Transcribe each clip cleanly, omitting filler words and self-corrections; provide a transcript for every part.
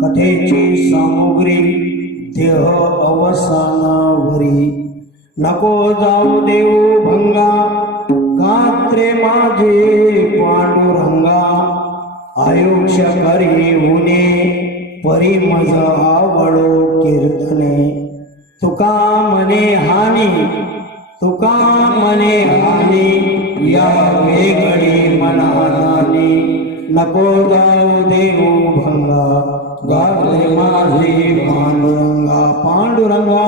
कथेची सामुग्री देह अवसानावरी नको जाऊ देऊ भंगा गात्रे माझे पांडुरंगा आयुष्य करी उने परी मज आवडो कीर्तने तुका मने हानी या वेगळी मनानी नको जाऊ देऊ भंगा गात्रे माझे पांडुरंगा पांडुरंगा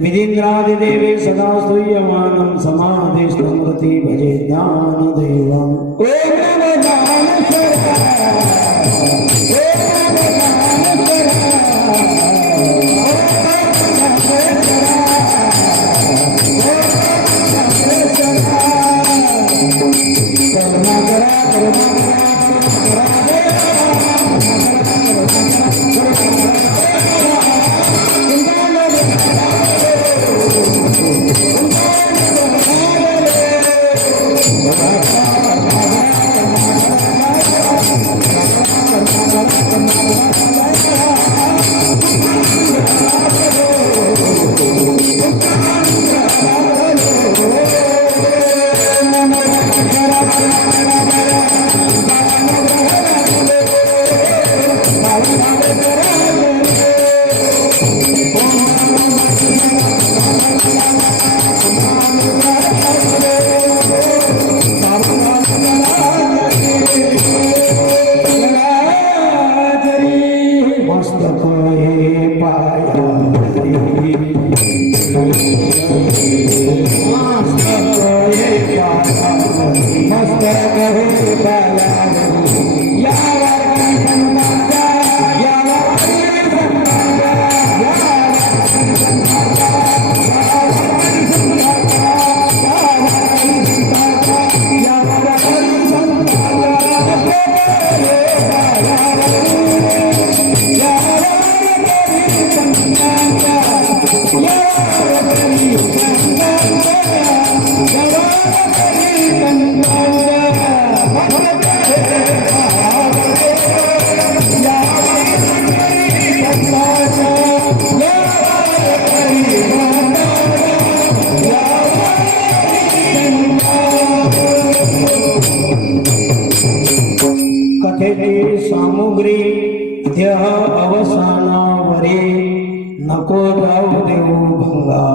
विधीन्द्रादिदेवे सदा स्तूयमानं समाधिस्तमृति भजे ज्ञानदेवम् डोंगरी देह अवसानावरे नको जाऊ देऊ भंगा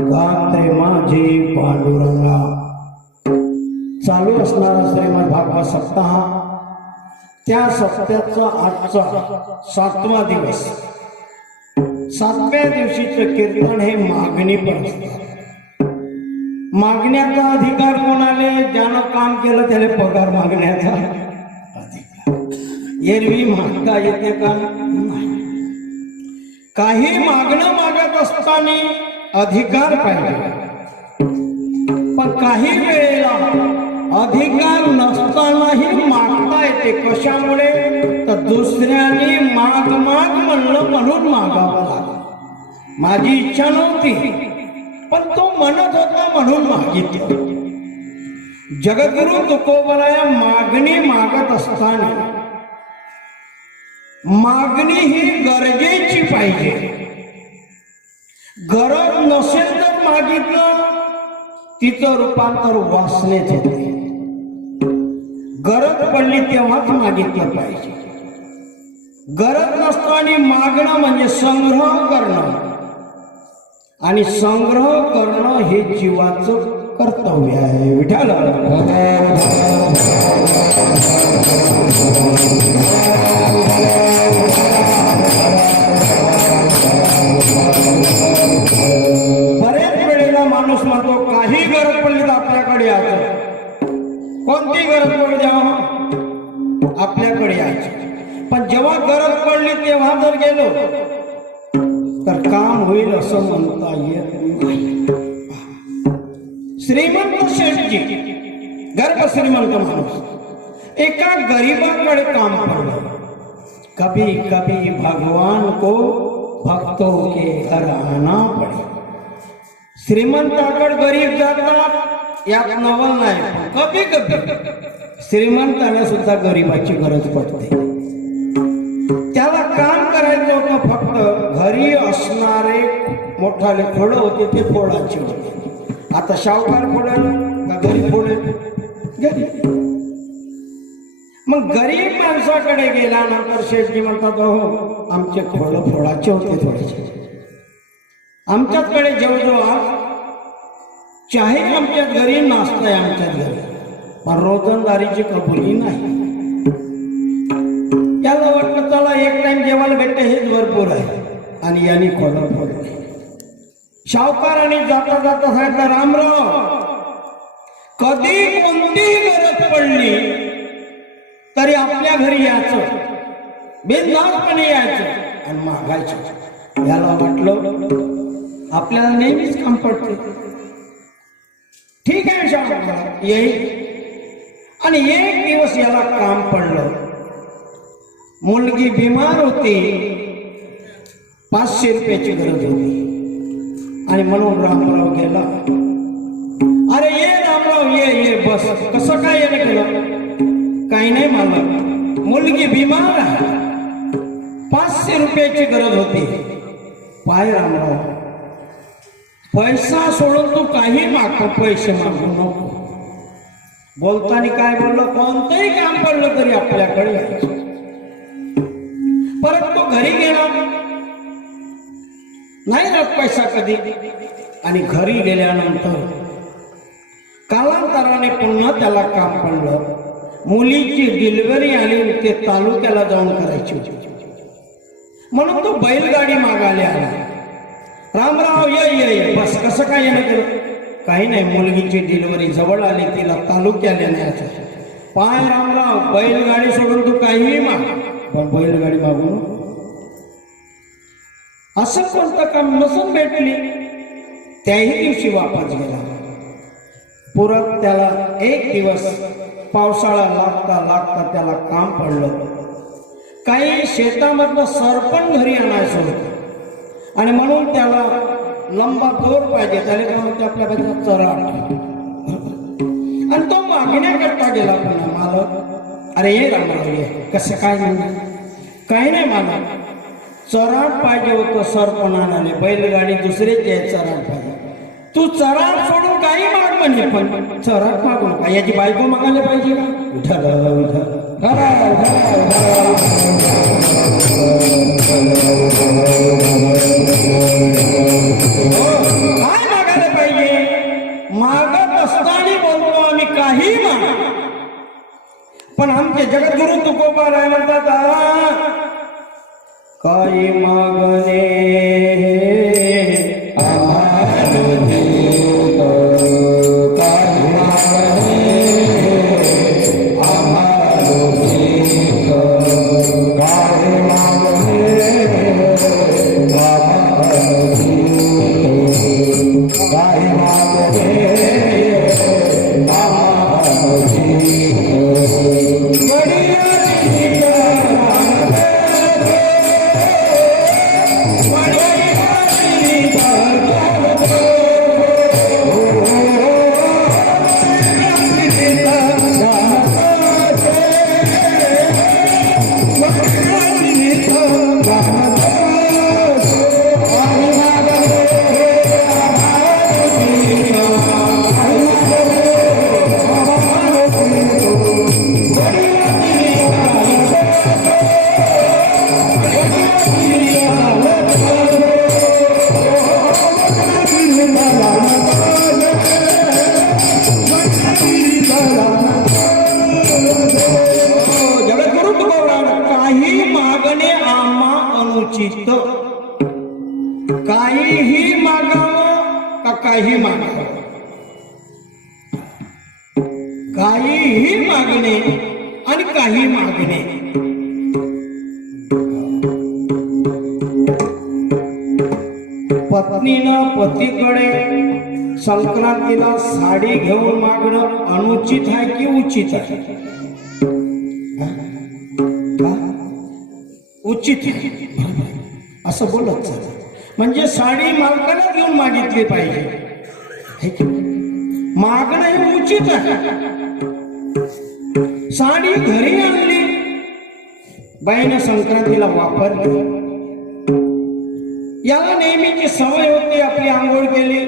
गात्रे माझे पांडुरंगा. चालू असणारा श्रीमद भागवत सप्ताह, त्या सप्त्याचा आजचा 7वा दिवस. 7व्या दिवशीचं कीर्तन हे मागणी पण असतं. मागण्याचा अधिकार कोणाले? ज्यानं काम केलं त्याला पगार मागण्याचा अधिकार. एरवी मागता येते का? नाही. काही मागणं मागत असताना अधिकार पाहिजे, पण काही वेळेला अधिकार नसतानाही मागता येते. कशामुळे? तर दुसऱ्याने माग माग म्हणलं म्हणून मागावं लागलं. माझी इच्छा नव्हती, पण तो म्हणत होता म्हणून मागितलं. जगद्गुरु तुकोबराया मागणी मागत असताना मागणी ही गरजेची पाहिजे. गरज नसेल तर मागितलं, तिचं रूपांतर वासनेत होते. गरज पडली तेव्हाच मागितलं पाहिजे. गरज नसताना मागणं म्हणजे संग्रह करणं, आणि संग्रह करणं हे जीवाचं कर्तव्य आहे. विठ्ठल बरेच वेळेला माणूस म्हणतो काही गरज पडली तर आपल्याकडे यायचं. कोणती गरज पडली तेव्हा आपल्याकडे यायचं. पण जेव्हा गरज पडली तेव्हा जर गेलो तर काम होईल असं म्हणता येत नाही. श्रीमंत शेठजी, गर्भ श्रीमंत माणूस, एका गरीबाकडे काम पडलं. कभी कभी भगवान को भक्तों के घर आना पड़े. श्रीमंताकडे गरीब जातात यात नवल नाही. कभी कभी श्रीमंताने सुद्धा गरीबाची गरज पडते. त्याला काम करायचं होतं, फक्त घरी असणारे मोठाले खोडं होते ते फोडायचे होते. आता शाहूकार फोडेल का गरीब फोडेल? गरीब. मग गरीब माणसाकडे गेल्यानंतर शेठजी म्हणतात, हो आमचे खोडं फोडायचे होते थोडेसे. आमच्याकडे जवळजवळ चाहे आमच्यात घरी नाश्ता आहे, आमच्यात घरी, पण रोजंदारीची कबुली नाही. याला वाटलं चला एक टाइम जेवायला भेटते हेच भरपूर आहे, आणि यांनी खोडं फोडले. शाहूकाराने जाता जाता सांगितलं, रामराव, कधी कोणतीही गरज पडली तरी आपल्या घरी यायचं, बिनधास्तपणे यायचं आणि मागायचं. याला वाटलं आपल्याला नेहमीच काम पडते. ठीक आहे शाहूकार येईल. आणि एक दिवस याला काम पडलं. मुलगी बिमार होती, 500 रुपयाची गरज होती, आणि म्हणून रामराव गेला. अरे ये रामराव ये ये बस. कसं काय येणं केलं? काही नाही, मला मुलगी बिमार आहे, 500 रुपयाची गरज होती. पाय रामराव, पैसा सोडून तू काही मागतो, पैसे मागू नको. बोलताना काय बोललो? कोणतंही काम पडलं तरी आपल्याकडे यायचं. परत तो घरी गेला, नाही राहत पैसा कधी. आणि घरी गेल्यानंतर कालांतराने पुन्हा त्याला काम पडलं. मुलीची डिलिव्हरी आली, ते तालुक्याला जाऊन करायची होती, म्हणून तो बैलगाडी मागायला आला. रामराव ये ये बस. कसं काय येणं केलं? काही नाही, मुलगीची डिलिव्हरी जवळ आली, तिला तालुक्याला न्यायचं. पाय रामराव, बैलगाडी सोडून तू काहीही माग, पण बैलगाडी मागू नको. असं कोणतं काम नसून भेटली. त्याही दिवशी वापस गेला. परत त्याला एक दिवस पावसाळा लागता लागता त्याला काम पडलं. काही शेतामधलं सरपण घरी आणायचं होतं, आणि म्हणून त्याला लंबा दोर पाहिजे. त्याला म्हणते आपल्या बाजूला चराट. आणि तो मागण्याकरता गेला. पुन्हा मालक, अरे ये रामराव ये. कसं काय? म्हणणार काही नाही मालक, चराट पाहिजे होतं सरपण आणाले. बैलगाडी दुसरेच आहे, चराट पाहिजे. तू चराट सोडून काही माग म्हणे पण चरात मागू नका. याची बायको मागायला पाहिजे का? विठ्ठल विठ्ठल काय मागायला पाहिजे? मागत असताना बोलतो आम्ही काही मागा. पण आमचे जगद्गुरु तुकोबा राय म्हणतात काही मागणे काहीही मागावं का काही मागावं, काहीही मागणे आणि काही मागणे. पत्नीनं पतीकडे संक्रांतीला साडी घेऊन मागणं अनुचित आहे की उचित आहे? उचित असं बोलत चाल. म्हणजे साडी मालकाला घेऊन मागितली पाहिजे. मागणं हे उचित आहे. साडी घरी आणली, बाईनं संक्रांतीला वापरली. याला नेहमीची सवय होती. आपली आंघोळ केली,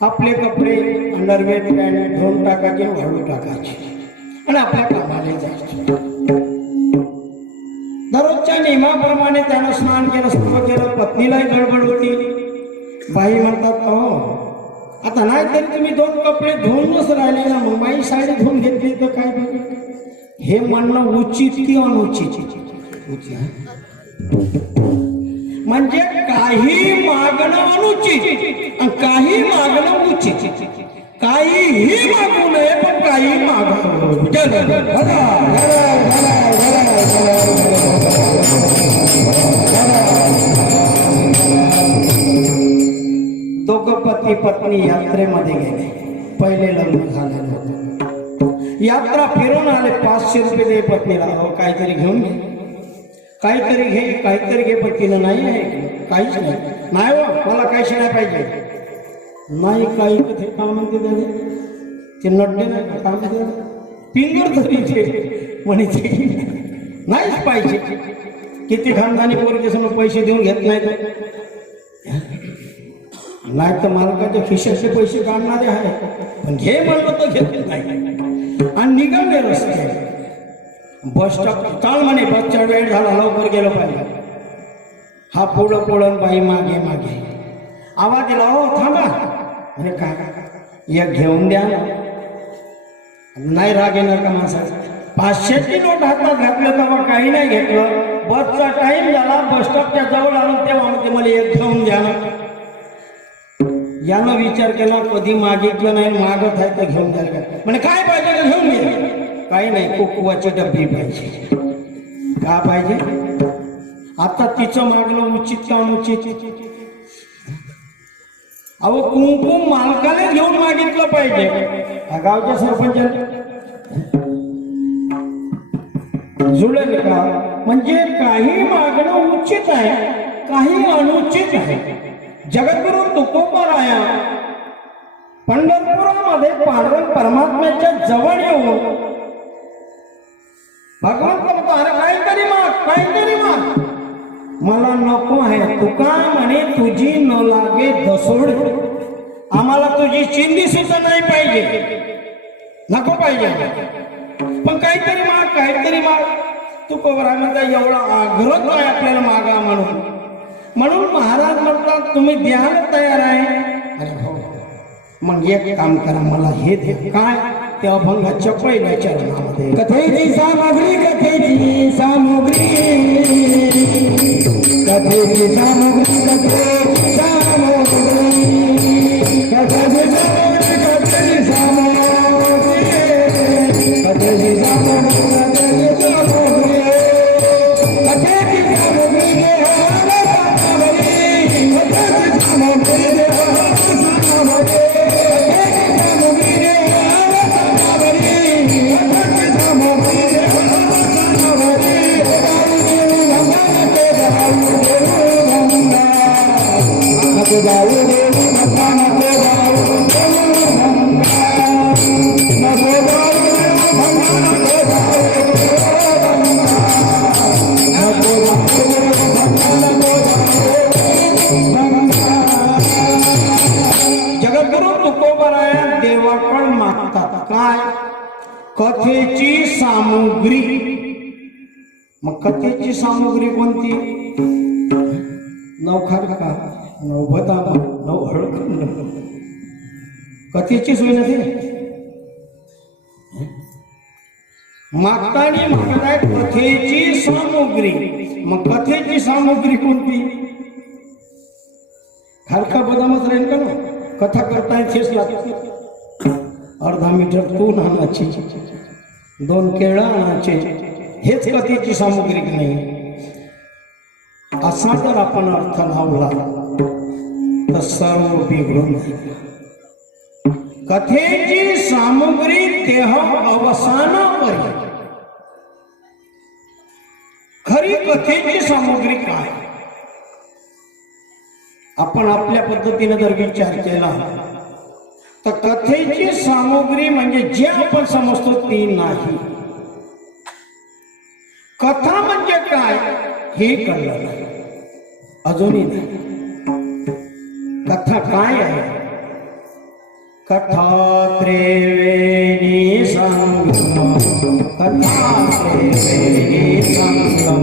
आपले कपडे अंडरवेअर पॅन्ट धुवून टाकायचे, वाळू टाकायचे आणि आपल्या कामाला जायचे. दररोजच्या नियमाप्रमाणे त्यानं स्नान केलं, सर्व केलं. पत्नीलाही गडबड होती. बाई म्हणतात आता नाही तरी तुम्ही दोन कपडे धुवूनच राहिले ना, मग बाई साडी धुवून घेतली तर काय बघ. हे म्हणणं उचित की अनुचित? म्हणजे काही मागणं अनुचित आणि काही मागणं उचित. काहीही मागू नये पण काही मागावं. दोघं पती पत्नी यात्रेमध्ये गेले. पहिले लग्न झालेलं होतं. यात्रा फिरून आले. 500 रुपये दे पत्नीला. काहीतरी घेऊन घे, काहीतरी घे, काहीतरी घे. पत्नीला नाही आहे, काहीच नाही. नाही हो, मला काहीच नाही पाहिजे. नाही काही कथे का म्हणते त्याने, ते नड्डे नाही का म्हणते, पिंगर तरी ते म्हणे नाहीच पाहिजे. किती खानदानी पोरगे समोर पैसे देऊन घेत नाही, नाही तर मालकाच्या खिशाचे पैसे काढणारे आहे, पण घे म्हणलं तर घेत नाही. आणि निघाले रस्ते. बस स्टॉप चाल म्हणे, बसचा वेळ झाला, लवकर गेलो पाहिजे. हा पुढं पुढं, बाई मागे मागे. आवाज दिला, हो थांबा. म्हणजे काय, एक घेऊन द्या. नाही राग येणार का माणसाचा? 500ची नोट हातात घातलं तेव्हा काही नाही घेतलं. बसचा टाइम झाला, बस स्टॉपच्या जवळ आलो तेव्हा म्हणते मला एक घेऊन द्या. यानं विचार केला, कधी मागितलं नाही, मागत आहे तर घेऊन द्याल का? म्हणजे काय पाहिजे का घेऊन घे. काही नाही, कुकवाची डब्बी पाहिजे. का पाहिजे? आता तिचं मागणं उचित का अनुचित? अहो कुंकुम मालकाने घेऊन मागितलं पाहिजे. गावच्या सरपंचाने जुळेल का? म्हणजे काही मागणं उचित आहे, काही अनुचित आहे. जगद्गुरु तुकोबाराया पंढरपुरामध्ये पांडुरंग परमात्म्याच्या जवळ येऊन भगवंत म्हणतो, अरे काहीतरी माग, काहीतरी माग. मला नको आहे. तुका म्हणे तुझी न लागे दसोड. आम्हाला तुझी चिंधी सुद्धा नाही पाहिजे, नको पाहिजे, पण काहीतरी माग तुकोबरामध्ये एवढा आग्रह आहे आपल्याला मागा म्हणून महाराज म्हणतात तुम्ही द्यायला तयार आहे. अरे हो, मग एक काम करा, मला हे द्या. काय? ते अभंगाच्या पहिल्या चरणामध्ये कथेची सामग्री, कथेची सामग्री, कथेची सामग्री, कथेची सामग्री, कथेची सामग्री, कथेची सामग्री, कथेची सामग्री, कथेची सामग्री, जगद्गुरु तुकोबराया देवाकडे मागतात काय? कथेची सामुग्री. मग कथेची सामुग्री कोणती? नवखारका, नवबताबा, नवहळखंड. कथेची सोय नव्हती. मागतानी मागताय कथेची सामुग्री. मग कथेची सामुग्री कोणती? हलका बदामच राहील का ना? कथा करताय ठेस लागते. अर्धा मीटर तून आणायची, 2 केळं आणायचे, हेच कथेची सामुग्री नाही. असा जर आपण अर्थ लावला तर सर्व बिघडून जाईल. कथेची सामुग्री देह अवसानापर्यंत. खरी कथेची सामुग्री काय? आपण आपल्या पद्धतीने जर विचार केला तर कथेची सामुग्री म्हणजे जे आपण समजतो ती नाही. कथा म्हणजे काय हे कळलं नाही, अजूनही नाही. कथा काय आहे? कथा त्रिवेणी संगम, कथा त्रिवेणी संगम,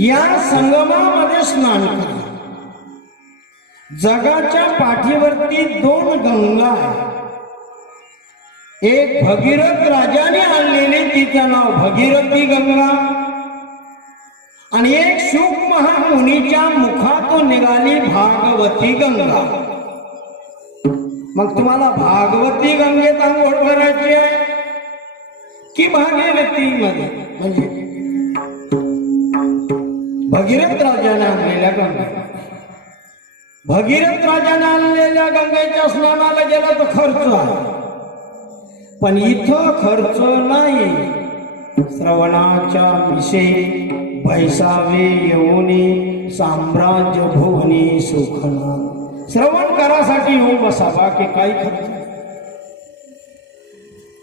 या संगमामध्ये स्नान करा. जगाच्या पाठीवरती 2 गंगा आहेत. एक भगीरथ राजाने आणलेली, तिचं नाव भगीरथी गंगा, आणि एक शुक महामुनीच्या मुखातून निघाली भागवती गंगा. मग तुम्हाला भागवती गंगेत आंघोळ करायची आहे की भागीरथी मध्ये? म्हणजे भगीरथ राजाने आणलेल्या गंगा. भगीरथ राजाने आणलेल्या गंगेच्या स्नानाला गेला तर खर्च आहे, पण इथं खर्च नाही. श्रवणाच्या विषयी बैसावे येऊनी साम्राज्य भुवनी सुखना. श्रवण करासाठी येऊन बसा, बाकी काही खर्च नाही.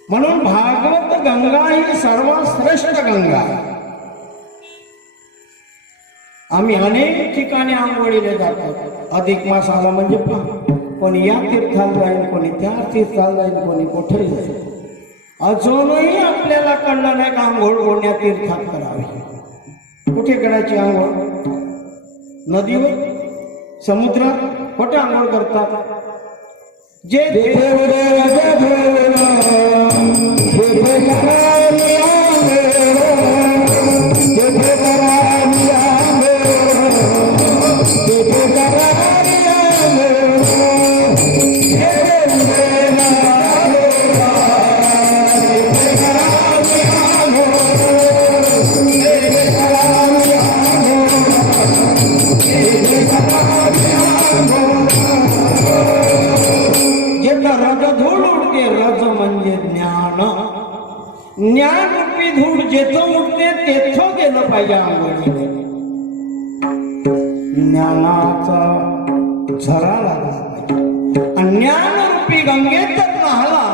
म्हणून भागवत गंगा ही सर्वात श्रेष्ठ गंगा. आम्ही अनेक ठिकाणी आंघोळीला जातो. अधिक मास आला म्हणजे पहा, कोणी या तीर्थाला जाईल, कोणी त्या तीर्थाला जाईल, कोणी कुठेही जाईल. अजूनही आपल्याला कळलं नाही का आंघोळ कोण्या तीर्थात करावी. कुठे करायची आंघोळ? नदीवर, समुद्रात? कुठे आंघोळ करतात? जे रजधूळ उडते. रज म्हणजे ज्ञान. ज्ञान रूपी धूळ जेथं उडते तेथं गेलं पाहिजे आंघोळीने. ज्ञानाचा झरा लागला पाहिजे. आणि ज्ञान रूपी गंगेत जर न्हाला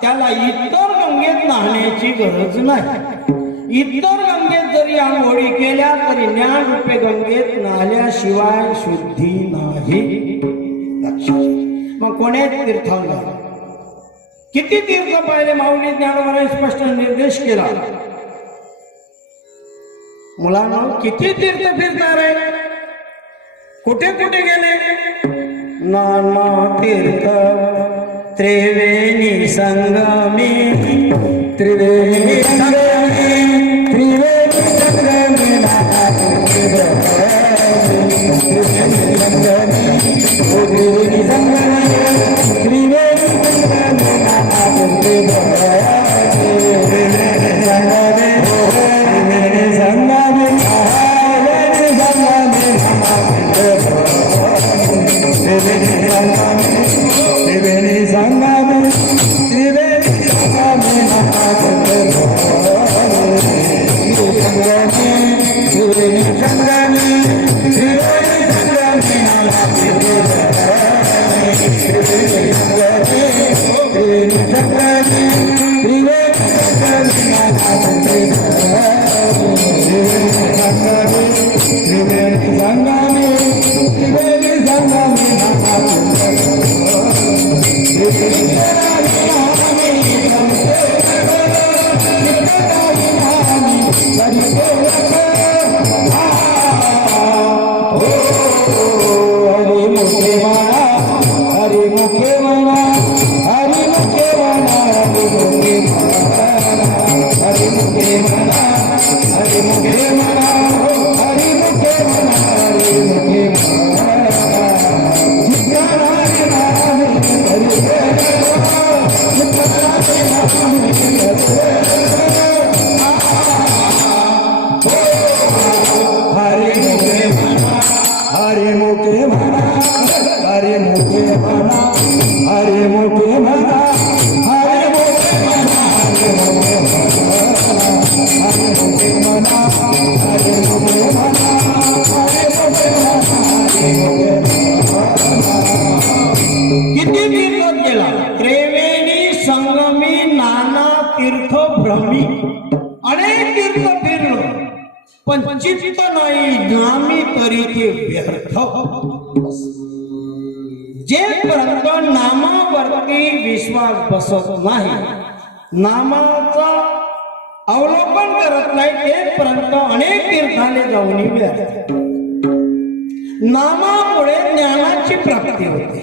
त्याला इतर गंगेत न्हाण्याची गरज नाही. इतर गंगेत जरी आंघोळी केल्या तरी ज्ञान रूपी गंगेत न्हाल्याशिवाय शुद्धी नाही. मग कोण्या तीर्थाला? किती तीर्थ पाहिले? माऊली ज्ञानोबाने स्पष्ट निर्देश केला. मुलांना किती तीर्थ फिरणार आहे? कुठे कुठे गेले? नाना तीर्थ त्रिवेणी संगमी, त्रिवेणी संगमी, त्रिवेणी संगमी, त्रिवेणी संगमी, त्रिवेणी पण चित्त नाही नामी तरी ते व्यर्थ. जेपर्यंत नामावरती विश्वास बसत नाही, नामाचा अवलोकन करत नाही, तेपर्यंत अनेक तीर्थाने जाऊन व्यर्थ. नामामुळे ज्ञानाची प्राप्ती होते.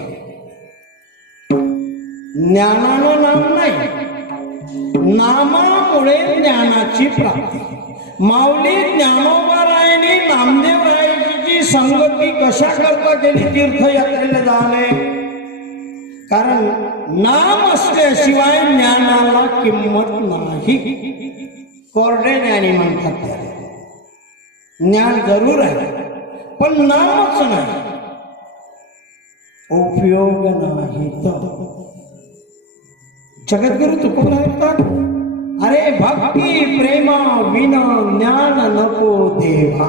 ज्ञानानं नाम नाही, नामामुळे ज्ञानाची प्राप्ती. माऊली ज्ञानोबारायांनी नामदेवरायांची संगती कशा करता केली तीर्थयात्रेला जाणे? कारण नाम असल्याशिवाय ज्ञानाला किंमत नाही. कोरडे ज्ञानी म्हणतात त्याला. ज्ञान जरूर आहे पण नामच नाही, उपयोग नाही. तर जगद्गुरु तुकोबरा ऐकतात, अरे भक्ती प्रेमा विना ज्ञान नको देवा,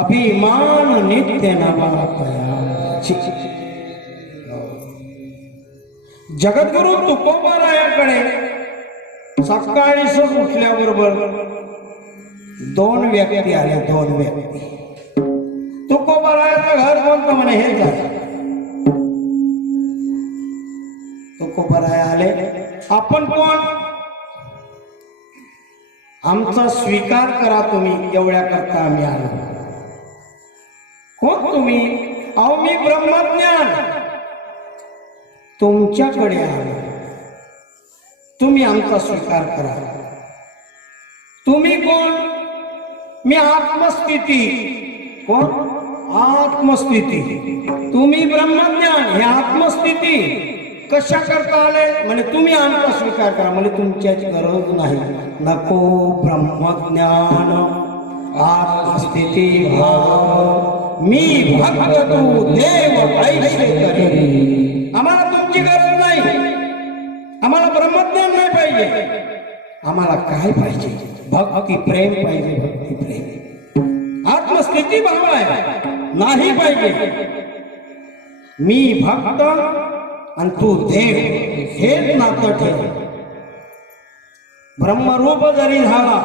अभिमान नित्य नवा तयाची. जगद्गुरु तुकोबारायाकडे सकाळीच उठल्याबरोबर दोन व्यक्ती आल्या. दोन व्यक्ती. तुकोबारायाचं घर कोणतं म्हणे, हेच आहे. तुकोबाराया आले, आपण कोण, आमचा स्वीकार करा तुम्ही, एवढ्या करता आम्ही आलो. कोण तुम्ही? अहो मी ब्रह्मज्ञान तुमच्याकडे आलो, तुम्ही आमचा स्वीकार करा. तुम्ही कोण? मी आत्मस्थिती. कोण? आत्मस्थिती. तुम्ही ब्रह्मज्ञान, हे आत्मस्थिती कशा करता आले म्हणे, तुम्ही आमचा स्वीकार करा. म्हणजे तुमच्याच गरज नाही, नको ब्रह्मज्ञान आत्मस्थिती भाव, मी भक्त तू देव ऐसे करे. आम्हाला तुमची गरज नाही, आम्हाला ब्रह्मज्ञान नाही पाहिजे. आम्हाला काय पाहिजे? भक्ती प्रेम पाहिजे. भक्ती प्रेम आत्मस्थिती भाव आहे, नाही पाहिजे. मी भक्त आणि तू देव, हेच नातं ठेव. ब्रह्मरूप जरी झाला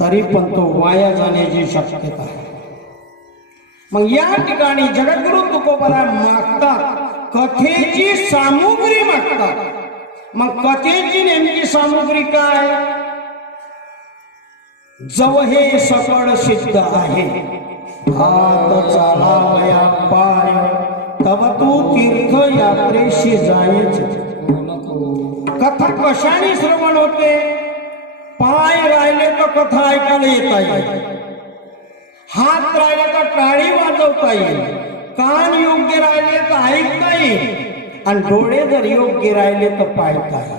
तरी पण तो वाया जाण्याची शक्यता आहे. मग या ठिकाणी जगद्गुरु तुकोबारा मागतात, कथेची सामुग्री मागतात. मग कथेची नेमकी सामुग्री काय? जव हे सकळ सिद्ध आहे, हात चालावया पाय, तव तू तीर्थ यात्रेशी जायचे. कथा कशाने श्रवण होते? पाय राहिले तर कथा ऐकायला येता येईल, हात राहिले तर टाळी वाजवता येईल, कान योग्य राहिले तर ऐकता येईल, आणि डोळे जर योग्य राहिले तर पाहता येईल.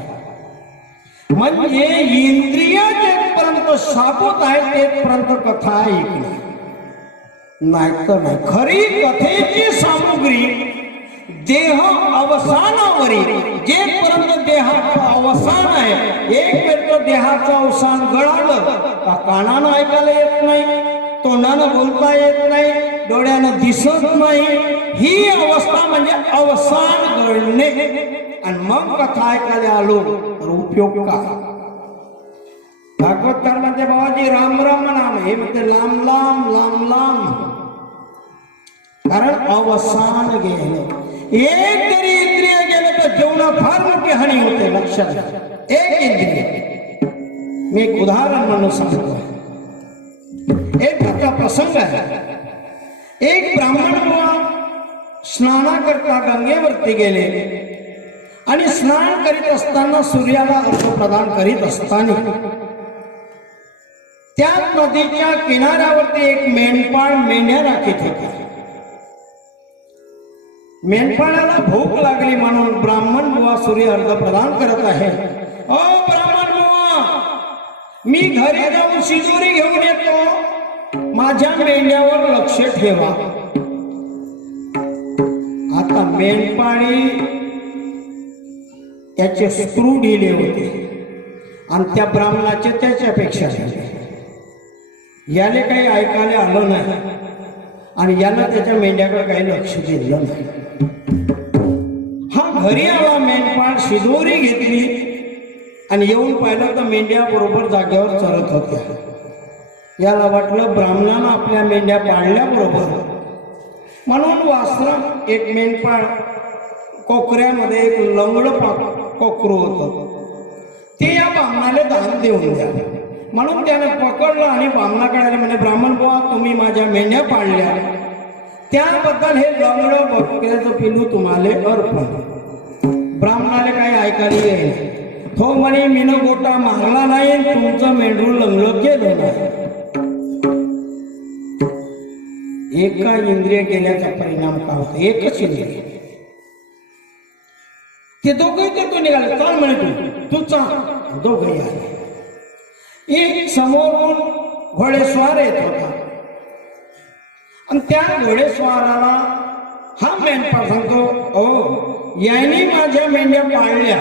म्हणजे इंद्रिय जेपर्यंत शाबूत आहे तेपर्यंत कथा ऐकणे, नाही तर नाही. खरी कथेची सामुग्री देह अवसानावरील, जेपर्यंत देहाचं अवसान आहे, एक वेळ तर देहाचं अवसान गळालं का कानानं ऐकायला येत नाही, तोंडानं बोलता येत नाही, डोळ्यानं दिसत नाही. ही अवस्था म्हणजे अवसान गळणे. आणि मग कथा ऐकायला आलो तर उपयोग काय? भागवतकार म्हणते बाबाजी राम राम नाम, हे म्हणते लांब लांब लांब लांब, कारण अवसान गेलं. एक जरी इंद्रिय गेलं तर जेवणा फार मोठी हानी होते. लक्षात घ्या, एक इंद्रिय. मी एक उदाहरण म्हणून सांगतो. एक त्याचा प्रसंग आहे. एक ब्राह्मण बुवा स्नानाकरता गंगेवरती गेले आणि स्नान करीत असताना सूर्याला अर्घ्य प्रदान करीत असताना त्या नदीच्या किनाऱ्यावरती एक मेंढपाळ मेंढ्या राखीत होता. मेंढपाळाला भूक लागली म्हणून ब्राह्मण बुवा सूर्य अर्घ्य प्रदान करत आहे. ओ ब्राह्मण बुवा, मी घरी जाऊन शिदोरी घेऊन येतो, माझ्या मेंढ्यावर लक्ष ठेवा. आता मेंढपाळी त्याचे स्क्रू ढिले होते आणि त्या ब्राह्मणाचे त्याच्यापेक्षा याले काही ऐकायला आलं नाही आणि याला त्याच्या मेंढ्याकडे काही लक्ष दिलं नाही. हा घरी आला मेंढपाळ, शिदोरी घेतली आणि येऊन पाहिलं तर मेंढ्या बरोबर जागेवर चरत होत्या. याला वाटलं ब्राह्मणानं आपल्या मेंढ्या पाळल्या बरोबर, म्हणून वासरा एक मेंढपाळ कोकऱ्यामध्ये एक लंगड कोकरू होतं, ते या ब्राह्मणाला दान देऊन द्या. म्हणून त्याने पकडलं आणि ब्राह्मणाकडे म्हणे, ब्राह्मण बुवा तुम्ही माझ्या मेंढ्या पाळल्या, त्याबद्दल हे लंगड कोकऱ्याचं पिलू तुम्हाला अर्पण. ब्राह्मणाला काही ऐकायला येईल. तो म्हणे मीनं गोटा मारला नाही, तुमचं मेंढरू लंगड केलं नाही. एका इंद्रिय गेल्याचा परिणाम काय होता? एकच इंद्रिय. ते दोघंही ते निघाले. चाल म्हणे तू चाल. दोघंही आले. एक समोरून घोडेस्वार येत होता आणि त्या घोडेस्वाराला हा मेंढपाळ सांगतो, ओ यांनी माझ्या मेंढ्या पाळल्या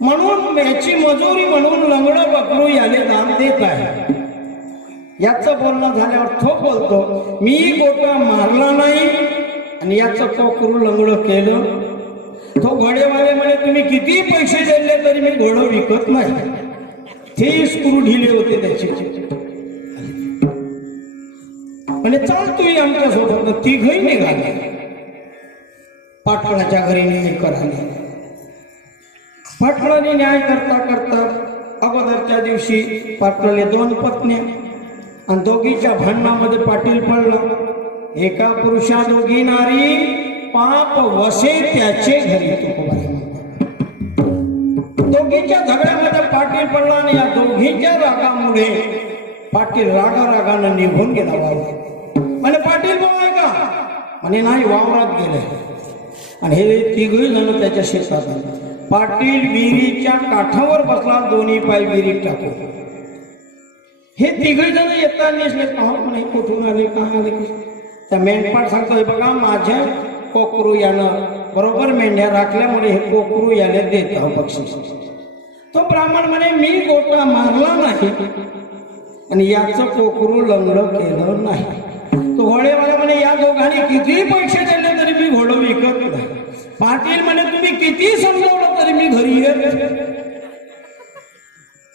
म्हणून याची मजुरी म्हणून लंगडं बकरू याले दान देत आहे. याचं बोलणं झाल्यावर तो बोलतो मी गोटा मारला नाही आणि याचं कोकरू लंगडं केलं. तो घोडेवाले म्हणे तुम्ही किती पैसे दिले तरी मी घोडं विकत नाही. ते स्क्रू ढिले होते त्याचे. म्हणजे चाल तुम्ही आमच्या सोबत. तिघही निघाले पाटलाच्या घरी न्याय करायला. पाटलाने न्याय करता करता अगोदरच्या दिवशी पाटलाने 2 पत्न्या आणि दोघीच्या भांडणामध्ये पाटील पडला. एका पुरुषा दोघी नारी पाप वसे त्याचे घरी. दोघीच्या झगड्यामध्ये पाटील पडला आणि या दोघीच्या रागामुळे पाटील रागानं निघून गेला वावरात. म्हणे पाटील बोलाय का म्हणे नाही वावरात गेले. आणि हे तिघही जण त्याच्या शेतात आले. पाटील विहिरीच्या काठावर बसला दोन्ही पाय विहिरीत टाकून. हे तिघही जण येताना म्हणे कुठून आले का आले. त्या मेंढपाळ सांगतोय बघा माझ्या कोकरू यानं बरोबर मेंढ्या राखल्यामुळे हे कोकरू याला देत बक्षीस. तो ब्राह्मण म्हणे मी गोटा मारला नाही आणि याचं कोकरू लंगडं केलं नाही. तो घोडेवाला म्हणे या दोघांनी किती पैसे दिले तरी मी घोडं विकत नाही. पाटील म्हणे तुम्ही किती समजावलं तरी मी घरी येत.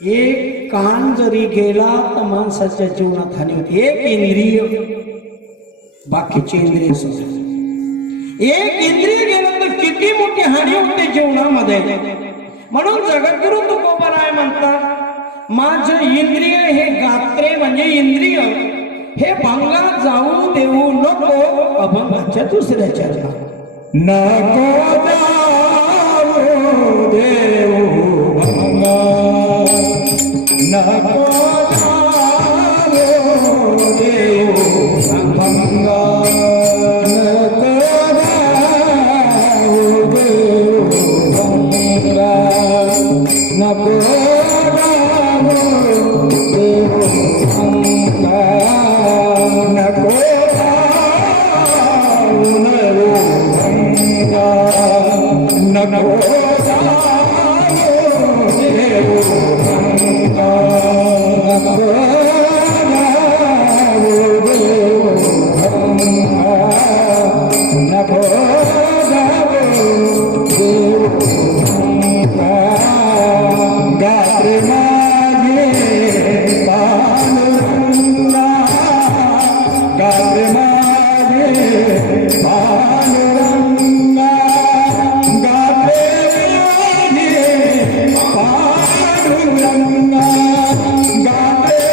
एक कान जरी गेला तर माणसाच्या जीवनात हानी होती. एक इंद्रिय बाकीचे इंद्रिय सुद्धा. एक इंद्रिय गेलं तर किती मोठी हानी होते जीवनामध्ये. म्हणून जगद्गुरु तुकोबाराय म्हणतात माझे इंद्रिय हे गात्रे म्हणजे इंद्रिय हे भंगात जाऊ देऊ नको अभंगाच्या दुसऱ्या चरणात. नको जाऊ देऊ भंगात, नको जाऊ देऊ भंगात, नको जाऊ देऊ भंगात, नको जाऊ देऊ भंगात, नको नको गात्रे माझे पांडुरंगा, गात्रे माझे पांडुरंगा, गात्रे माझे पांडुरंगा, गात्रे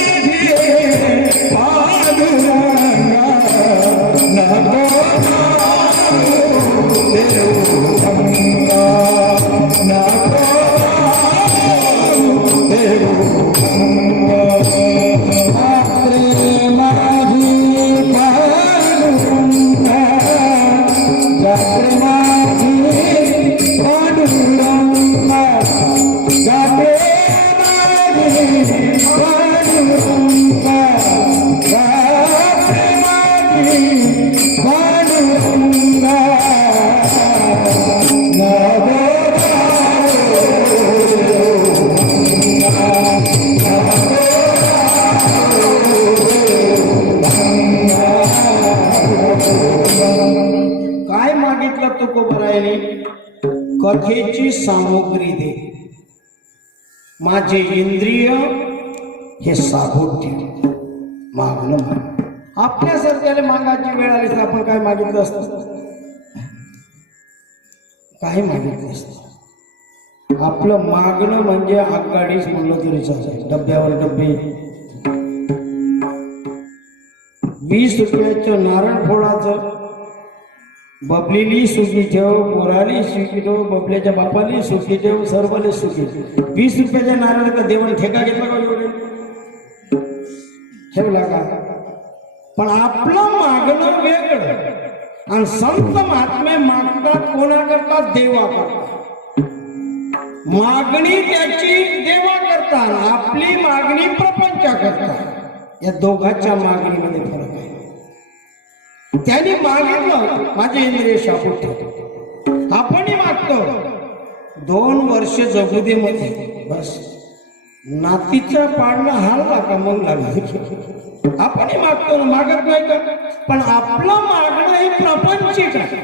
माझे पांडुरंगा, नको देऊ भंगा, नको देऊ भंगा. गात्रे माझी पांडुरंगा, गात्रे माझी पांडुरंगा, गात्रे माझी पांडुरंगा, गात्रे माझी पांडुरंगा, नको काय मागितलं तुकोबारायने कथेची सामुग्री दे. माझे इंद्रिय हे साबूत ठेव. मागणं माग. आपल्यासारख्याला मागायची वेळ आली तर आपण काय मागितलं असतं. काय मागितलं असतं. आपलं मागणं म्हणजे आगगाडीच म्हणलं तरी चालेल. डब्यावर डब्बे 20 रुपयाचं नारळ फोडाचं. बबलीली सुखी ठेव, पोराली सुखी ठेव, बबल्याच्या बापाली सुखी ठेव, सर्वले सुखी ठेव. 20 रुपयाच्या नारळाचा देवण ठेका घेतला का एवढे ठेवला का. पण आपलं मागणं वेगळं आणि संत महात्मे मागतात कोणा करतात. देवा करतात. मागणी त्याची देवा करतात, आपली मागणी प्रपंचा करतात. या दोघांच्या मागणीमध्ये फरक आहे. त्यांनी मागितलं माझे इंद्रिय शाबूत ठेव. आपणही मागतो 2 वर्ष जगू दे मध्ये बस. नातीचा पाडणं हालला का मग लागला. आपणही मागतो ना, मागत नाही का? पण आपलं मागणं हे प्रापंचिक आहे.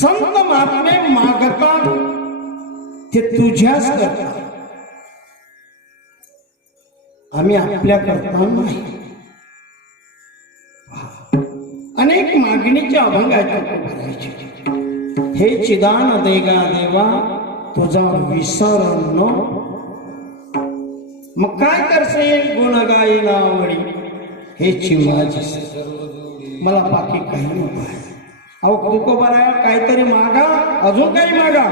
संत महात्मे मागतात ते तुझ्याच करता, आम्ही आपल्या करता नाही. अनेक मागणीच्या अभंग आहेत. हे चिदान देगा देवा तुझा विसर न. मग काय करशील? गुण गाईला आवडी हे माझी, मला बाकी काही नको आहे. अहो तुकोबारा काहीतरी मागा, अजून काही मागा.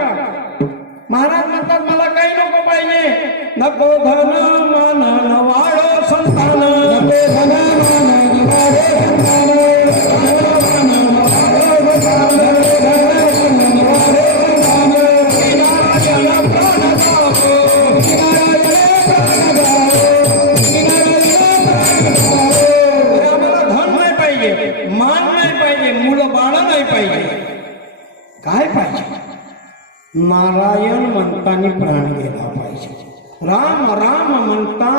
महाराज म्हणतात मला काही नको पाहिजे. नको धन मन वाढो संतान, नको धन मन वाढो काय पाहिजे? नारायण म्हणताना प्राण गेला पाहिजे. राम राम म्हणता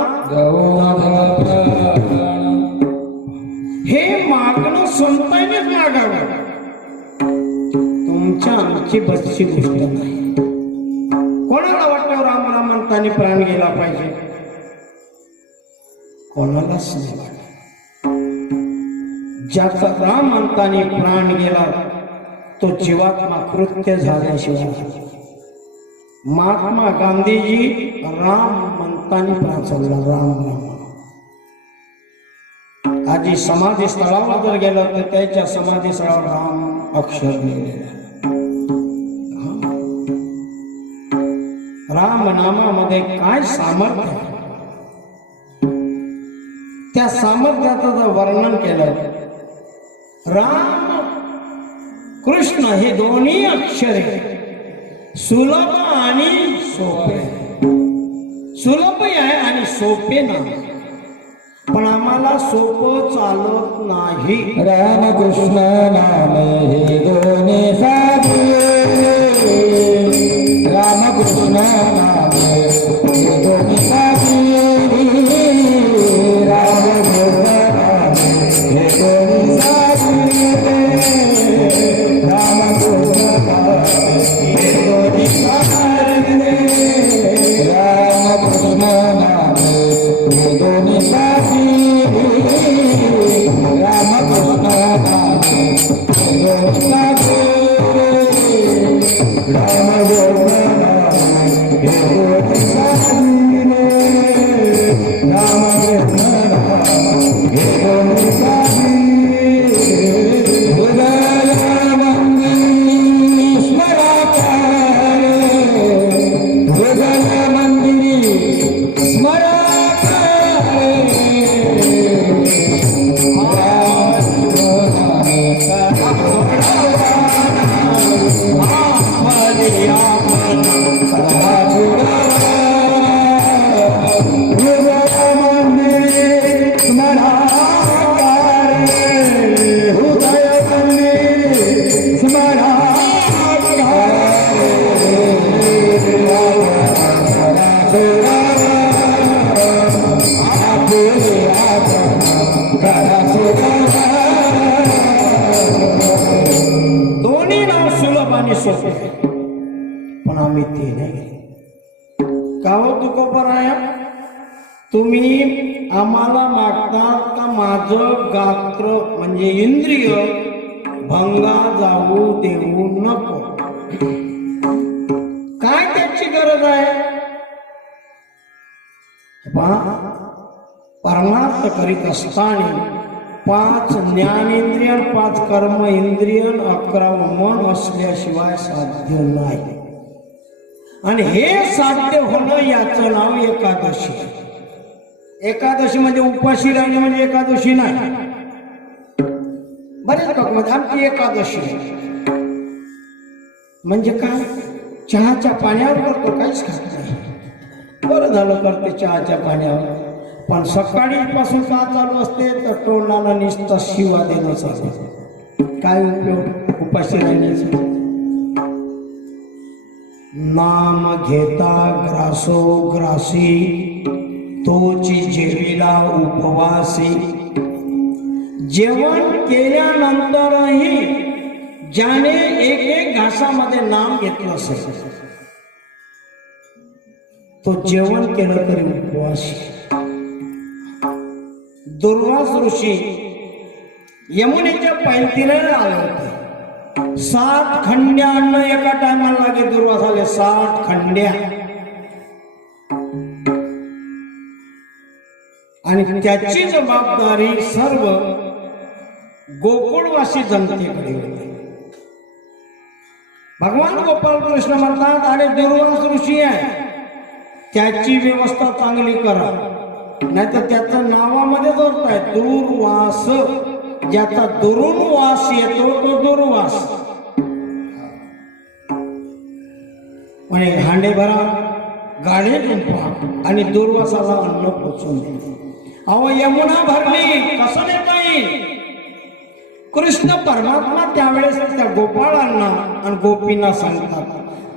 हे मागणं संतांनीच मागावं. तुमच्या आमची बसची गोष्ट नाही. कोणाला वाटतं राम राम म्हणताना प्राण गेला पाहिजे? कोणालाच नाही वाटत. ज्याचा राम म्हणताना प्राण गेला तो जीवात्मा कृत्य झाल्याशिवाय. महात्मा गांधीजी राम म्हणताना प्राण सोडला. राम राम. आजी समाधी स्थळावर जर गेला तर त्याच्या समाधी स्थळावर राम अक्षर लिहिलेलं. राम नामामध्ये काय सामर्थ्य आहे, त्या सामर्थ्याचं जर वर्णन केलं. राम कृष्ण हे दोन्ही अक्षरे सुलभ आणि सोपे. सुलभ आहे आणि सोपे नाही. पण आम्हाला सोपं चालत नाही. रामकृष्ण नाम हे दोन्ही साधे, रामकृष्ण नाम हे दोन्ही साधे, रामकृष्ण नाम हे दोन्ही साधे, रामकृष्ण नाम हे दोन्ही साधे, रामकृष्ण नाम हे दोन्ही साधे, रामकृष्ण नाम हे दोन्ही साधे, रामकृष्ण नाम हे दोन्ही साधे, रामकृष्ण नाम हे दोन्ही साधे. दोन्ही नाव सुलभ आणि सोपे, पण आम्ही ते नाही. का हो तुकोबराया, तुम्ही आम्हाला मागतात का माझं गात्र म्हणजे इंद्रिय भंगा जाऊ देऊ नको? काय त्याची गरज आहे? परमार्थ करीत असताना 5 ज्ञानेंद्रिय, 5 कर्म इंद्रिय, 11 मन असल्याशिवाय साध्य नाही. आणि हे साध्य होणं याचं नाव एकादशी. एकादशी म्हणजे उपाशी राहणे म्हणजे एकादशी नाही. बरेच लोक म्हणजे आमची एकादशी म्हणजे काय? चहाच्या पाण्यावर करतो, काहीच खात नाही. बरं झालं करते चहाच्या पाण्यावर. पण सकाळी पासून का चालू असते तर टोळाला नुसता शिवा देणं चालू. काय उपयोग उपाशी राहण्याचा? नाम घेता ग्रासो ग्रासी तोची जेविला उपवासी. जेवण केल्यानंतरही ज्याने एक एक घासामध्ये नाम घेतलं असेल तो जेवण केलं तरी उपवासी. दुर्वास ऋषी यमुनेच्या पैलतीला आले होते. 60 खंड्या अन्न एका टायमाला लागे. दुर्वास आले 60 खंड्या. आणि त्याची जबाबदारी सर्व गोकुळवासी जनतेकडे होती. भगवान गोपाल कृष्ण म्हणतात अरे दुर्वास ऋषी आहे, त्याची व्यवस्था चांगली करा, नाहीतर त्याच्या नावामध्ये अर्थ आहे दुर्वास. ज्याचा दुरून वास येतो तो दुर्वास. म्हणजे हांडे भरा, गाडे जुंपा आणि दुर्वासाला अन्न पोचून दे. अहो यमुना भरली कसं नेता येईल? कृष्ण परमात्मा त्यावेळेस त्या गोपाळांना आणि गोपींना सांगतात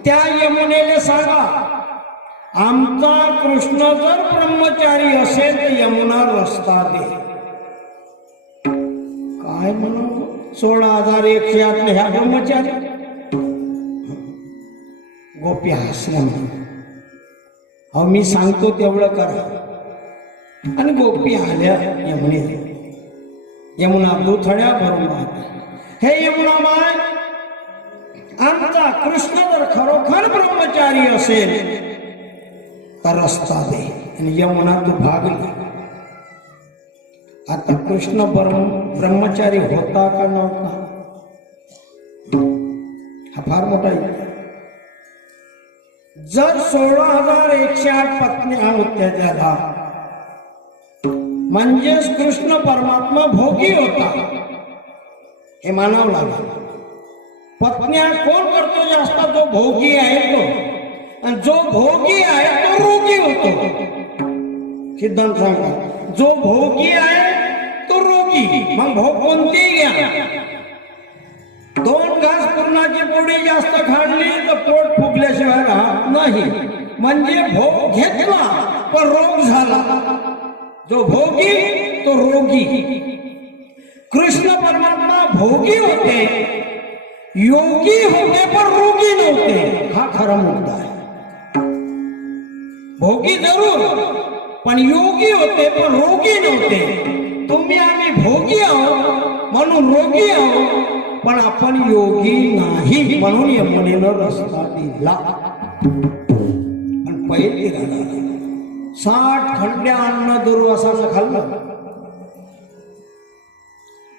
त्या यमुनेला सांगा आमचा कृष्ण जर ब्रह्मचारी असेल तर यमुना रस्ता दे. काय म्हणू 16,108 ह्या ब्रह्मचारी. गोपी हसल्या म्हणून अहो मी सांगतो तेवढं करा. आणि गोपी आल्या यमुने. यमुना दुथड्या भरून हे यमुना माय, आमचा कृष्ण जर खरोखर ब्रह्मचारी असेल तर रस्ता दे. आणि यमुना तू भागली. आता कृष्ण ब्रह्मचारी होता का नव्हता? हा फार मोठा आहे. जर 16,108 पत्न्या होत्या त्याला म्हणजेच कृष्ण परमात्मा भोगी होता हे मानावं लागेल. पत्न्या कोण करतो जास्त? जो भोगी आहे तो. आणि जो भोगी आहे तो रोगी होतो. सिद्धांत सांगा जो भोगी आहे तो रोगी. मग भोग कोणतीही घ्या. 2 घास पुरणाची पोळी जास्त खाल्ली तर पोट फुगल्याशिवाय राहत नाही. म्हणजे भोग घेतला पण रोग झाला. जो भोगी तो रोगी. कृष्ण परमात्मा भोगी होते, योगी होते पण रोगी नव्हते. हा खरा मुद्दा आहे. भोगी जरूर पण योगी होते पण रोगी नव्हते. तुम्ही आम्ही भोगी आहोत म्हणून रोगी आहोत पण आपण योगी नाही म्हणून यमुनेनं रस्ता दिला. आणि पहिले राहणार 60 खंड्या अन्न दुर्वासानं खाल्लं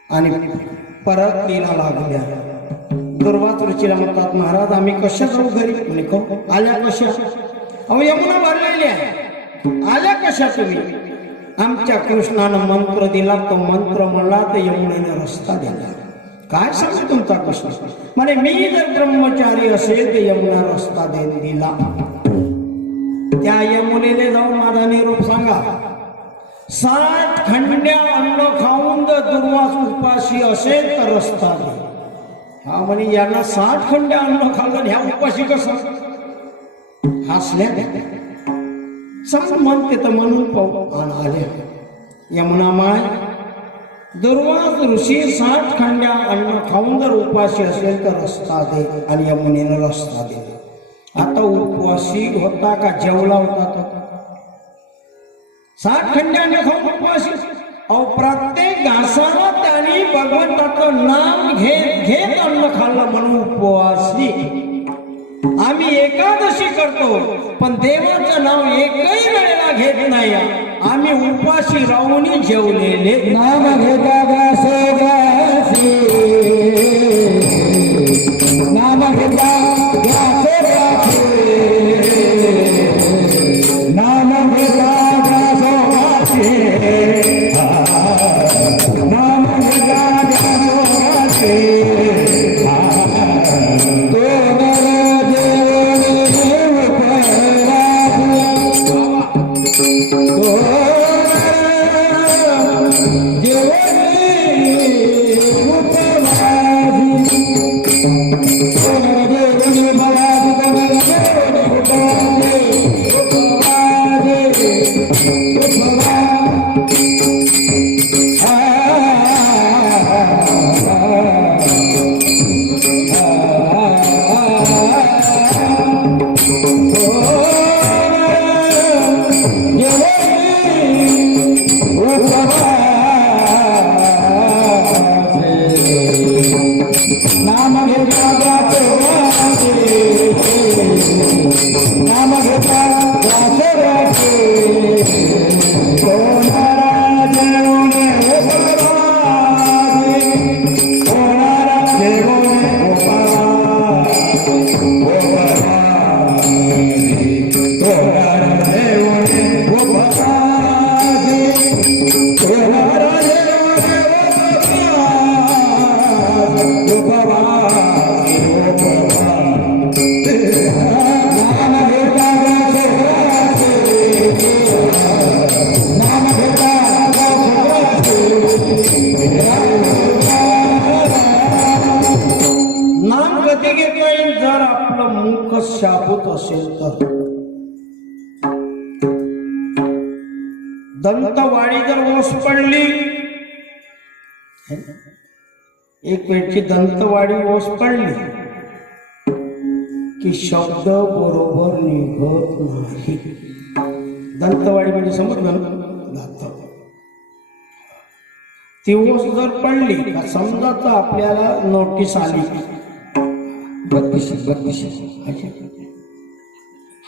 आणि परत तिला लागल्या. दुर्वास ऋषीला म्हणतात महाराज आम्ही कशा जाऊ घरी? म्हणे आल्या कशा? अहो यमुना भरलेली आहे. आल्या कशा तुम्ही? आमच्या कृष्णानं मंत्र दिला, तो मंत्र म्हणला तर यमुनेनं रस्ता दिला. काय सांगू तुमचा कृष्ण? म्हणे मी जर ब्रह्मचारी असेल तर यमुना रस्ता दिला. त्या यमुनेने जाऊन माझा निरोप सांगा. 60 खंड्या अन्न खाऊन जर दुर्वास उपाशी असेल तर रस्ता दे. हा म्हणे यांना 60 खंड्या अन्न खाल्लं ह्या उपाशी कसं? हसल्या. सांग म्हणते तर म्हणून पाहू. आणि आल्या यमुना माय दुर्वास ऋषी 60 खंड्या अन्न खाऊन जर उपाशी असेल तर रस्ता दे. आणि यमुनेनं रस्ता दे. आता उपवासी होता का जेवला होता तो? 60 खंड्या अन्न खाऊन उपवासी. अहो प्रत्येक घासाला त्यांनी भगवंताचं नाम घेत घेत अन्न खाल्लं म्हणून उपवासी. आम्ही एकादशी करतो पण देवाचं नाव एकही वेळेला घेत नाही. आम्ही उपाशी राहून जेवलेले. नाम घेता गासे गासे, नाम घेता गासे गासे, नाम घेता गासो गासे, नाम घेता गासो गासे. Oh नाम घेता नाम घेता नाम कधी घेता येईल जर आपलं मुख शाबूत असेल तर. दंतवाडी जर ओस पडली, एक वेळची दंतवाडी ओस पडली की शब्द बरोबर निघत नाही. दंतवाडी म्हणजे समजलं ना, दात. ती ओस जर पडली का समजा तर आपल्याला नोटीस आली,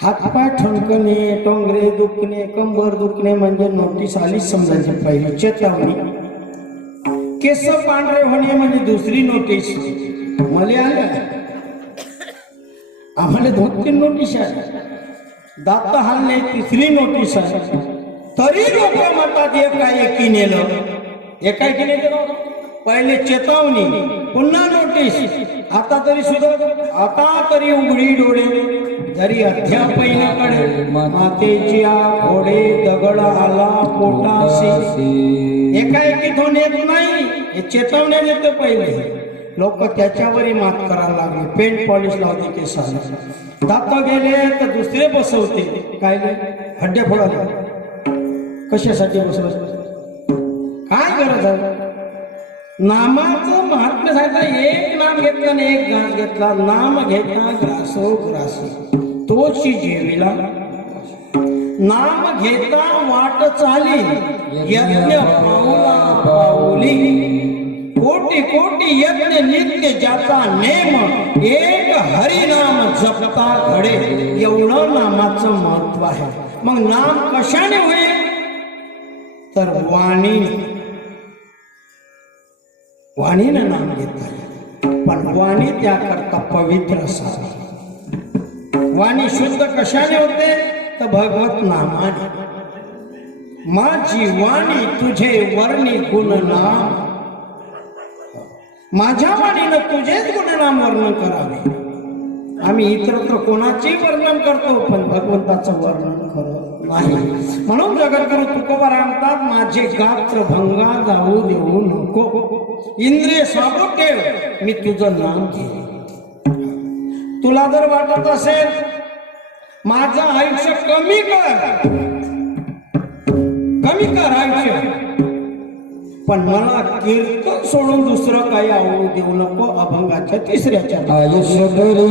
हातपाय ठणकणे, टोंगरे दुखणे, कंबर दुखणे म्हणजे नोटीस आली समजायची पहिली चेतावणी. केस पांढरे होणे म्हणजे दुसरी नोटीस. मला आल्या, आम्हाला 2-3 नोटीस आहे. दात हालणे तिसरी नोटीस आहे. तरी लोक म्हणतात एकाएकी नेलं, एकाएकी नेलं. पहिले चेतावणी, पुन्हा नोटीस. आता तरी उघडी डोळे. जरी अध्यापनाकडे मातेची घोडे दगड आला पोटाशी. एकाएकी धोन येत नाही, हे चेतावणी येते पहिले. लोक त्याच्यावरही मात करायला लागले. पेंट पॉलिश लावते केसाला. दात गेले तर दुसरे बसवते. काय हड्डे फोडाले, कशासाठी बसवत, काय गरज आहे. नामाचं महात्म्य सांगितलं. एक नाम घेतलं आणि एक घास घेतला. नाम घेता ग्रासो ग्रासी तोची जेविला. नाम घेता वाट चाली यज्ञ पाऊला पाऊली. कोटी कोटी यज्ञ नित्य ज्याचा नेम. एक हरिनाम जपता घडे. एवढं नामाचं महत्व आहे. मग नाम कशाने होईल तर वाणीनं नाम घेता येईल. पण वाणी त्याकरता पवित्र असावी. वाणी शुद्ध कशाने होते तर भगवत नामाने. माझी वाणी तुझे वर्णी गुण नाम. माझ्या वाणीनं तुझेच गुणनाम वर्णन करावे. आम्ही इतरत्र कोणाचे वर्णन करतो पण भगवंताचं वर्णन करत नाही. म्हणून जगद्गुरु तुकोबा म्हणतात, माझे गात्र भंगा जाऊ देऊ नको. इंद्रिय साबूत ठेव, मी तुझं नाम घेईन. तुला जर वाटत असेल माझं आयुष्य कमी कर आयुष्य, पण मला कीर्तन सोडून दुसरं काही आवडू देऊ नको. अभंगाच्या 3ऱ्या आयुष्य जय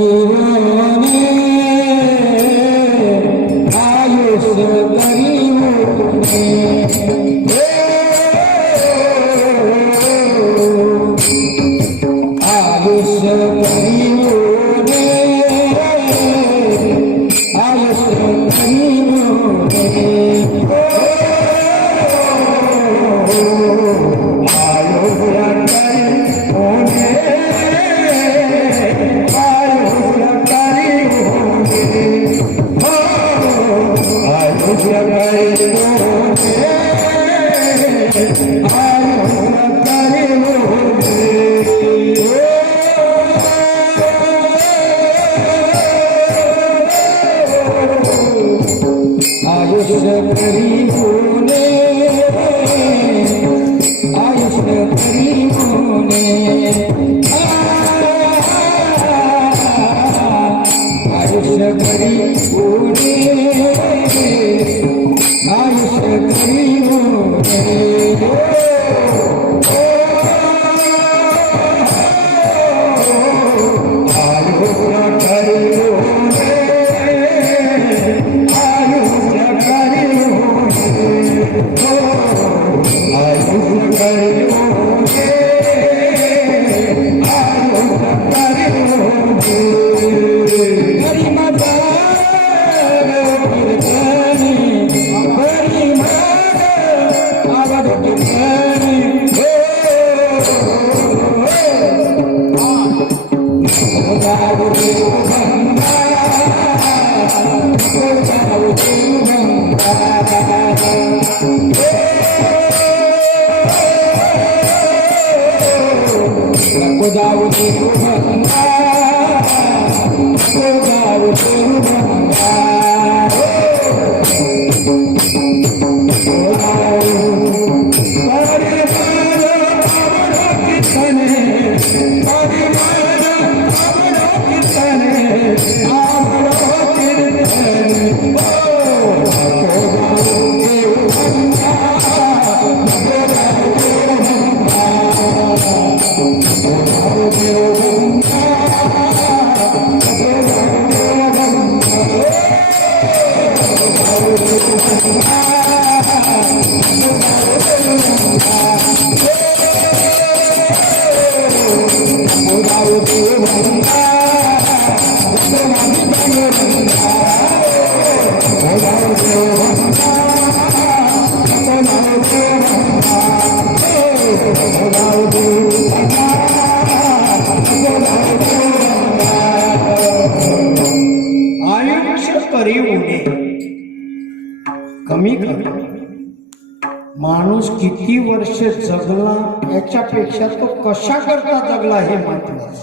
माणूस किती वर्ष जगला याच्यापेक्षा तो कशा करता जगला हे महत्वाचं.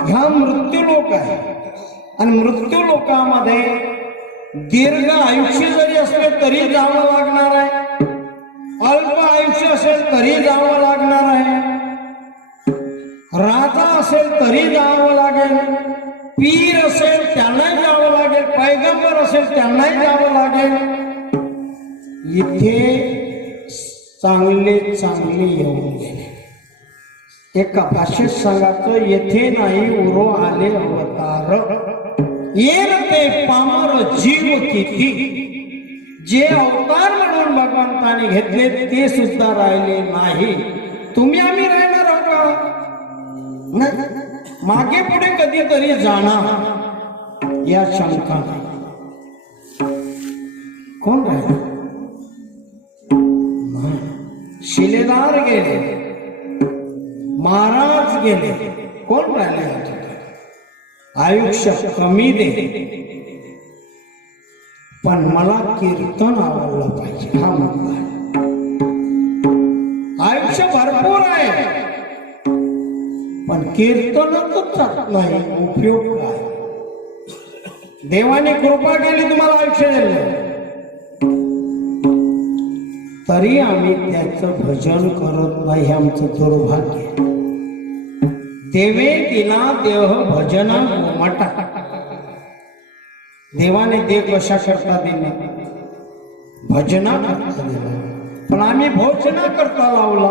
ह्या मृत्यू लोक आहे आणि मृत्यू लोकांमध्ये दीर्घ आयुष्य जरी असले तरी जावं लागणार आहे, अल्प आयुष्य असेल तरी जावं लागणार आहे, राजा असेल तरी जावं लागेल, पीर असेल त्यांनाही जावं लागेल, पैगंबर असेल त्यांनाही जावं लागेल. इथे चांगले चांगले येऊन गेले. एका भाषेत सांगायचं, येथे नाही उरो आले अवतार, येर ते पामर जीव किती. जे अवतार म्हणून भगवंताने घेतले ते सुद्धा राहिले नाही. तुम्ही आम्ही राहणार आहोत का? नाही, मागे पुढे कधीतरी जाणार या शंका नाही. कोण राहिले? शिलेदार गेले, महाराज गेले, कोण राहिले? आयुष्य कमी दे पण मला कीर्तन आवडलं पाहिजे हा मुद्दा आहे. आयुष्य भरपूर आहे पण कीर्तनच जात नाही, उपयोग काय? देवाने कृपा केली तुम्हाला आयुष्य दिलं तरी आम्ही त्याचं भजन करत नाही, हे आमचं दुर्भाग्य. देवे दिला देह भजना मटा. देवाने देव कशा करता दिले? भजना करता दिला, पण आम्ही भोजना करता लावला.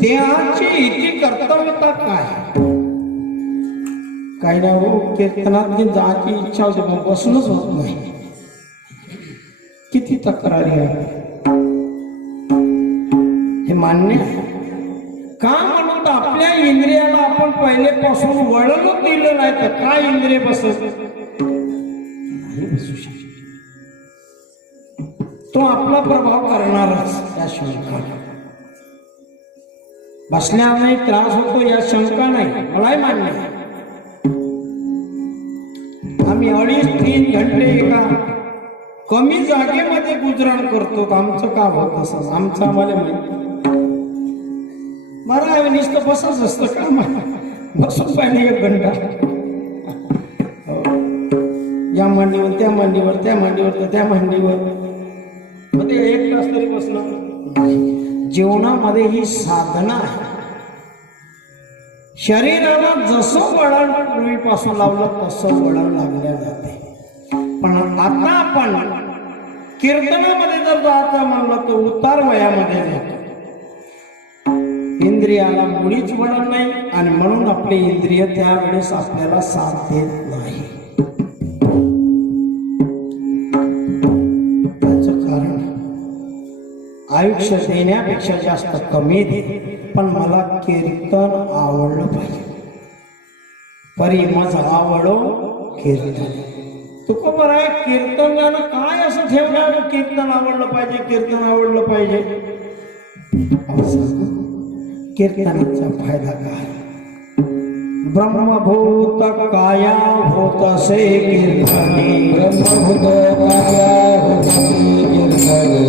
देहाची इति कर्तव्यता काय ना हो, कीर्तनात जायची इच्छा होती पण बसूनच होत नाही. किती तक्रारी आहे, हे मान्य आहे का? म्हणून तर आपल्या इंद्रियाला आपण पहिलेपासून वळण दिलं नाही तर काय इंद्रिय बसत नाही बसू शकत. तो आपला प्रभाव करणारच या शंका. बसल्याने त्रास होतो या शंका नाही, मलाही मान्य आहे. आम्ही 2.5-3 घंटे एका कमी जागेमध्ये गुजरण करतो. आमचं का होत असं आमचं आम्हाला माहिती. मला नुसतं बसच असतं का? बसून पाहिजे 1 घंटा या मांडीवर त्या मांडीवर त्या मांडीवर तर त्या मांडीवर मध्ये 1 तास तरी बसणं. जीवनामध्ये ही साधना आहे. शरीराला जसं वळण पूर्वीपासून लावलं तसं वळण लागल्या जाते. पण आता आपण कीर्तनामध्ये जर जायचं म्हणलं तर उतार वयामध्ये जातो. इंद्रियाला मुळीच वळण नाही आणि म्हणून आपले इंद्रिय त्यावेळेस आपल्याला साथ देत नाही. त्याचं कारण आयुष्य देण्यापेक्षा जास्त कमी दे पण मला कीर्तन आवडलं पाहिजे. परी माझं आवडो कीर्तन. तुकोबर आहे कीर्तन गाणं काय असं ठेवलं? कीर्तन आवडलं पाहिजे, कीर्तन आवडलं पाहिजे. कीर्तनाचा फायदा काय? ब्रह्मभूत काया होतसे कीर्तने. ब्रह्मभूत काया होतसे कीर्तने.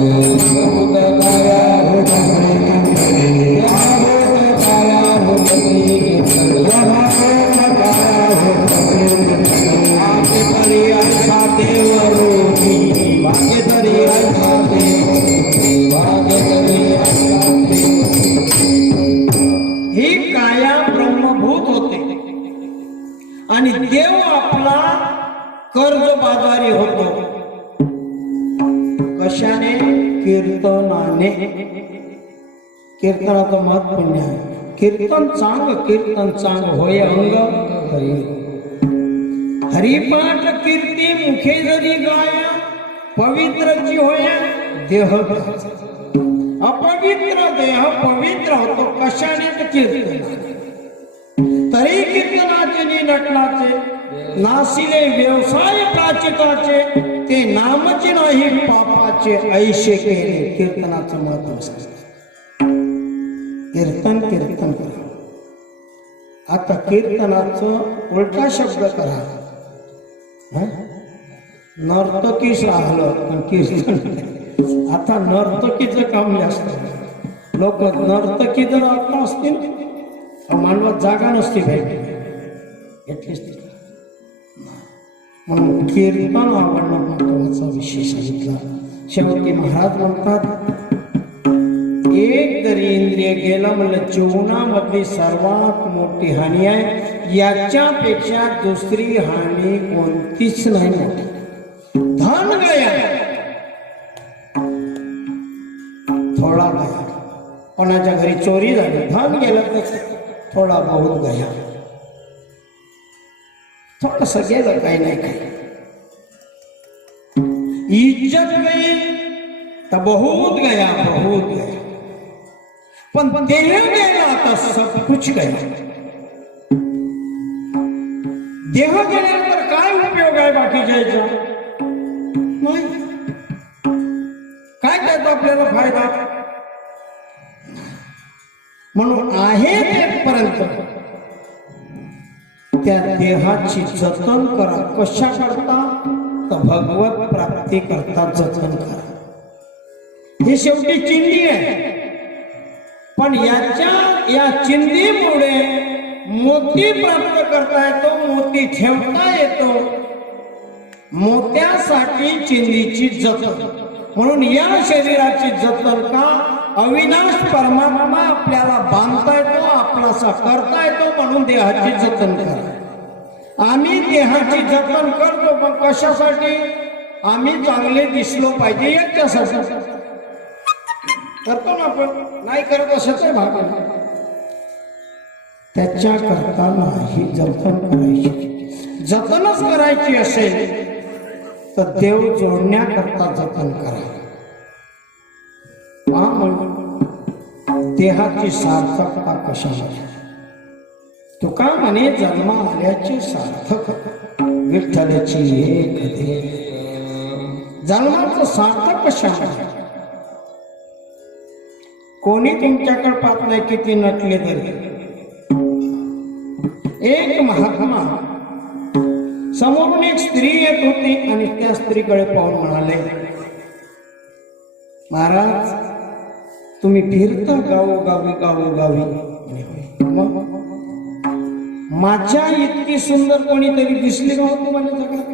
ब्रह्मभूत काया होतसे कीर्तने. ब्रह्मभूत काया होतसे कीर्तने. ब्रह्मभूत काया होतसे कीर्तने. आगे तरी ऐसा देव रूपी, आगे तरी ऐसा देव रूपी, आगे तरी ऐसा देव. ही काया ब्रह्मभूत होते आणि देव आपला कर्जबाजारी होतो. कशाने? कीर्तनाने. कीर्तनाचं महत्व पुण्य आहे. कीर्तन चांग होय अंग हरी. हरिपाठ कीर्ती मुखे जरी गाया, पवित्र जी होय देह. अपवित्र देह पवित्र होतो कशाने? तर कीर्तनाने. तरी कीर्तनाचे नि नटनाचे नासिले व्यवसाय प्राचिताचे, ते नामचे नाही पापाचे ऐशे केले. कीर्तनाचं महत्व सांगतात. कीर्तन कीर्तन करा. आता कीर्तनाचं उलटा शब्द करा. नर्तकीच राहिलं पण कीर्तन नाही. आता नर्तकीचं काम जास्त. लोक नर्तकी जर आता असतील मानवात जागा नसती भेट एटलीस्ट. म्हणून कीर्तन आवडणं महत्वाचा विषय सांगितला. शेवटी महाराज म्हणतात एक जरी इंद्रिय गेलं म्हणलं जीवनामधली सर्वात मोठी हानी आहे. याच्यापेक्षा दुसरी हानी कोणतीच नाही. धन गया थोडा गया. कोणाच्या घरी चोरी झाली धन गेलं तर थोडा बहुत गया. थोडस गेलं काही नाही काही. इज्जत गई तर बहुत गया बहुत गया. पण देह गेला तर सब कुछ गया. देह गेल्यानंतर काय उपयोग आहे बाकी जायचा नाही. काय त्याचा आपल्याला फायदा. म्हणून आहे तेपर्यंत त्या देहाची जतन करा. कशा करता तर भगवत प्राप्ती करता जतन करा. हे शेवटी चिंधी आहे. पण या चिंधीमुळे मोती प्राप्त करता येतो. मोती ठेवता येतो. मोत्यासाठी चिंधीची जतन. म्हणून या शरीराची जतन का. अविनाश परमात्मा आपल्याला बांधता येतो आपलासा करता येतो. म्हणून देहाची जतन करा. आम्ही देहाची जतन करतो पण कशासाठी. आम्ही चांगले दिसलो पाहिजे याच्यासाठी करतो ना आपण. नाही करत अशाच भाग त्याच्या करताना ही जतन करायची. जतनच करायची असेल तर देव जोडण्याकरता जतन करा. देहाची सार्थकता कशाला. तुका म्हणे जन्म आल्याचे सार्थक विठ्ठलाची एक देव. जन्माचं सार्थक कशाला. कोणी तुमच्याकडे पाहत नाही किती नटले तरी. एक महात्मा समोरून एक स्त्री येत होती आणि त्या स्त्रीकडे पाहून म्हणाले महाराज तुम्ही फिरता गावोगावी गावोगावी. माझ्या इतकी सुंदर कोणीतरी दिसली का तुम्हाला जगात.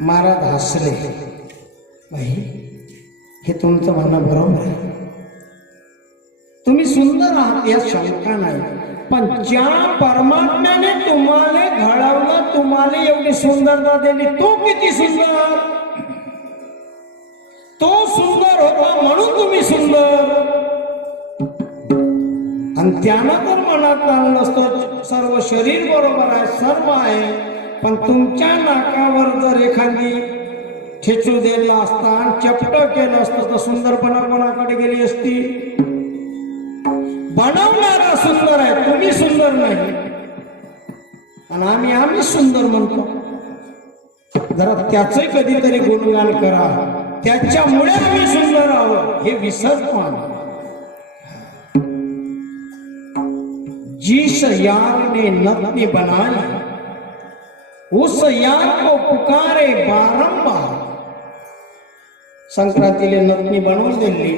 महाराज हसले. बाई हे तुमचं म्हणणं बरोबर आहे. तुम्ही सुंदर आहात यात शंका नाही. पण ज्या परमात्म्याने तुम्हाला घडवलं तुम्हाला एवढी सुंदरता दिली तो किती सुंदर. तो सुंदर होता म्हणून तुम्ही सुंदर. आणि त्यानं तर मनात आणलं असतं सर्व शरीर बरोबर आहे सर्व आहे. पण तुमच्या नाकावर जर एखादी ठेचू दिला असता आणि चपट केलं असतं तर सुंदरपणा कोणाकडे गेली असती. बनवणारा सुंदर आहे तुम्ही सुंदर नाही. आणि आम्ही सुंदर म्हणतो. जरा त्याचे कधीतरी गुणगान करा. त्याच्यामुळे आम्ही सुंदर आहोत हे विसरतो आम्ही. जिस यार ने नतनी बनाई उस यार को पुकारे बारंबार. संक्रांतीला नतनी बनवून दिली.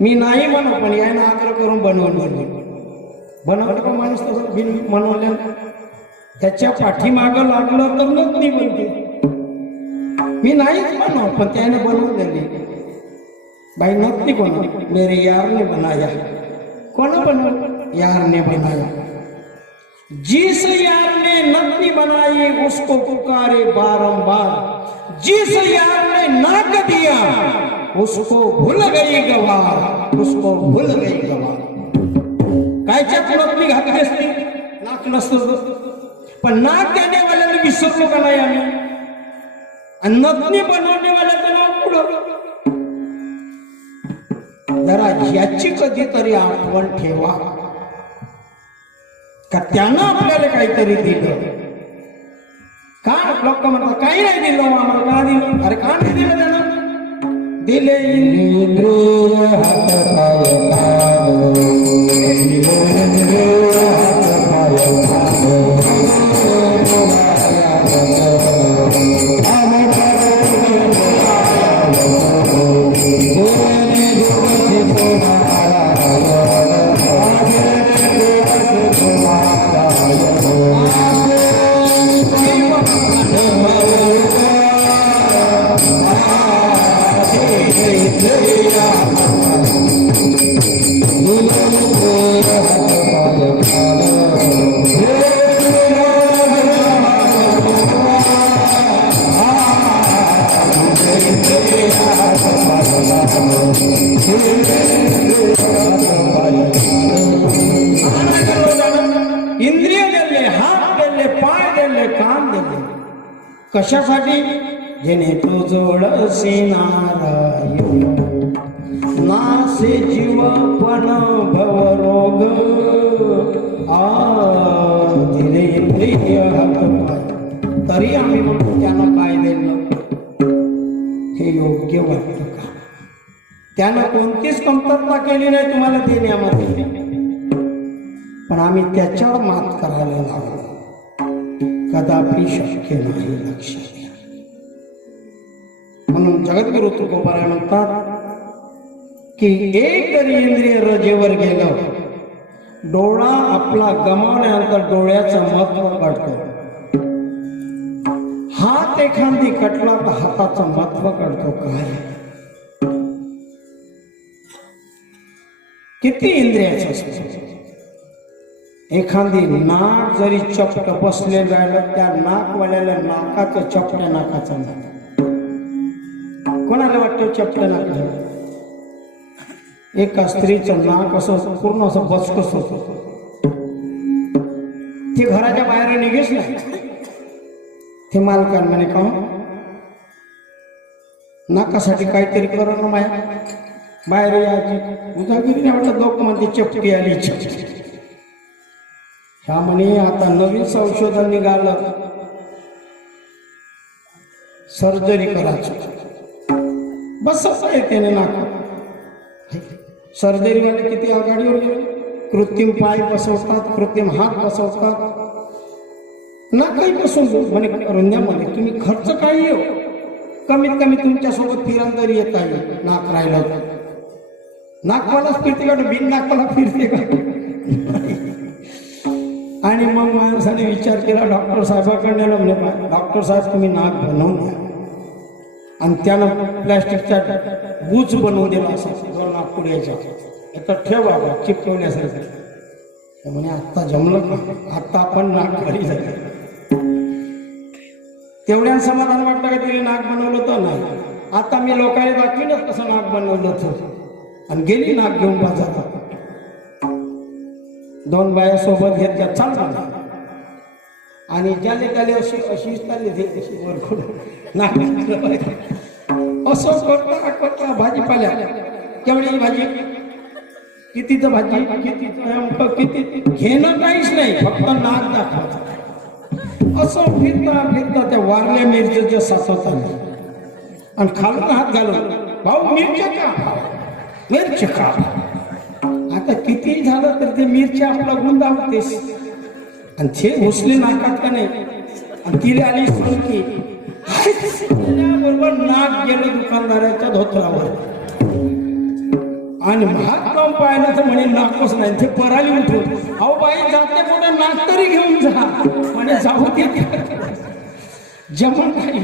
मी नाही म्हणू पण यानं आग्रह करून बनवलं. बनवलं का माणूस तसं बिन बनवल्या त्याच्या पाठीमागं लागलं तर नतनी बनते. मी नाहीच म्हणू पण त्याने बनवून दिली. भाई नतनी कोण मेरे यार ने बनाया. कोण बनव यार ने बनाया. जिस यार ने नतनी बनाई उसको पुकारे बारंबार. जिस यार ने नाक दिया उसको भूल गई गवार. उसको भूल गई गवार. कायच्यात नतनी घातली असती नाक नसतं. पण नाक देण्यावाल्याला विसरलो का नाही आम्ही. आणि नतनी बनवण्यावाल्याचं नाव पुढं. जरा याची कधीतरी आठवण ठेवा का त्यानं आपल्याला काहीतरी दिलं. का लोक म्हणतात काही नाही दिलं आम्हाला. का दिलं. अरे का नाही दिलं त्यानं. दिले इंद्रिय हात पाय कशासाठी? जेणे तो जोडसे नारायण नासे जीवपण भवरोग धीरे इंद्रिय हात पाय. तरी आम्ही म्हणतो त्यानं काय दिलं हे योग्य वाटतं का? त्यानं कोणतीच कमतरता केली नाही तुम्हाला देण्यामध्ये, पण आम्ही त्याच्यावर मात करायला लागलो. कदापि शक्य नाही. लक्षात घ्या. म्हणून जगद्गुरु तुकोबाराय म्हणतात की एक जरी इंद्रिय रजेवर गेलं, डोळा आपला गमावल्यानंतर डोळ्याचं महत्व कळतं. हात एखादी कटला तर हाताचं महत्व कळतो. काय किती इंद्रियाचं असतं. एखादी नाक जरी चपट बसलेलं राहिलं, त्या नाकवाल्याला नाकाचं चपट्या नाकाचं नाक. कोणाला वाटतं चपट्या नाक झालं? एका स्त्रीचं नाक असं पूर्ण असं बचकस होतं, ते घराच्या बाहेर निघेच नाही. ते मालकान म्हणे का नाकासाठी काहीतरी करू ना माया, बाहेर यायची उदागिरी नाही वाटत. लोक म्हणते चपटी आली चपटी. ह्या म्हणे आता नवीन संशोधन निघालं, सर्जरी करायची. बस असं आहे त्याने नाक. सर्जरीवाले किती आघाडीवर गेले. कृत्रिम पाय बसवतात, कृत्रिम हात बसवतात, नाकही बसवतो म्हणे रुंद्यामध्ये. तुम्ही खर्च काही येऊ, कमीत कमी तुमच्यासोबत फिरंदरी येत आहे. नाक राहिलं नाकवालाच फिरते का, बिन नाकवाला फिरते का? आणि मग माणसाने विचार केला, डॉक्टर साहेबाकडे नेलं. म्हणे डॉक्टर साहेब तुम्ही नाक बनवून द्या. आणि त्यानं प्लॅस्टिकचा बूच बनवून दिला असा दोन नागपुड्याच्या. आता ठेव बाबा चिपटवण्यासारखं. म्हणे आत्ता जमलं का, आत्ता आपण नाक घरी जायचं. तेवढ्या समाधान वाटतं का तिने नाक बनवलं तर नाही. आता मी लोकांना दाखविलंच कसं नाक बनवलं तर. आणि गेली नाक घेऊन बाजारात. दोन बाया सोबत घेतल्या, चालला आणि ज्याले त्याले अशी अशी चालली ते अशी वरखून नाक असं करता करता भाजीपाल्या. केवढी भाजी, कितीचं भाजी, कितीचं किती, घेणं काहीच नाही, फक्त नाक दाखवायचं. असं फिरता फिरता त्या वारल्या मिरच्या साचवत आल्या आणि खालून हात घालून, भाऊ मिरच्या का, मिरच्या का. आता किती झालं तर ते मिरच्या आपला गुंदावतेस. आणि ते घुसले नाकात का नाही. आणि तिला आली संकी, बरोबर नाक गेलं दुकानदाराच्या धोत्रावर. आणि हात लावून पाहिलं तर म्हणे नाकच नाही. ते पराली उठून, अहो बाई जाते कुठे, नाक तरी घेऊन जा. म्हणे जाऊ दे, जमन काही.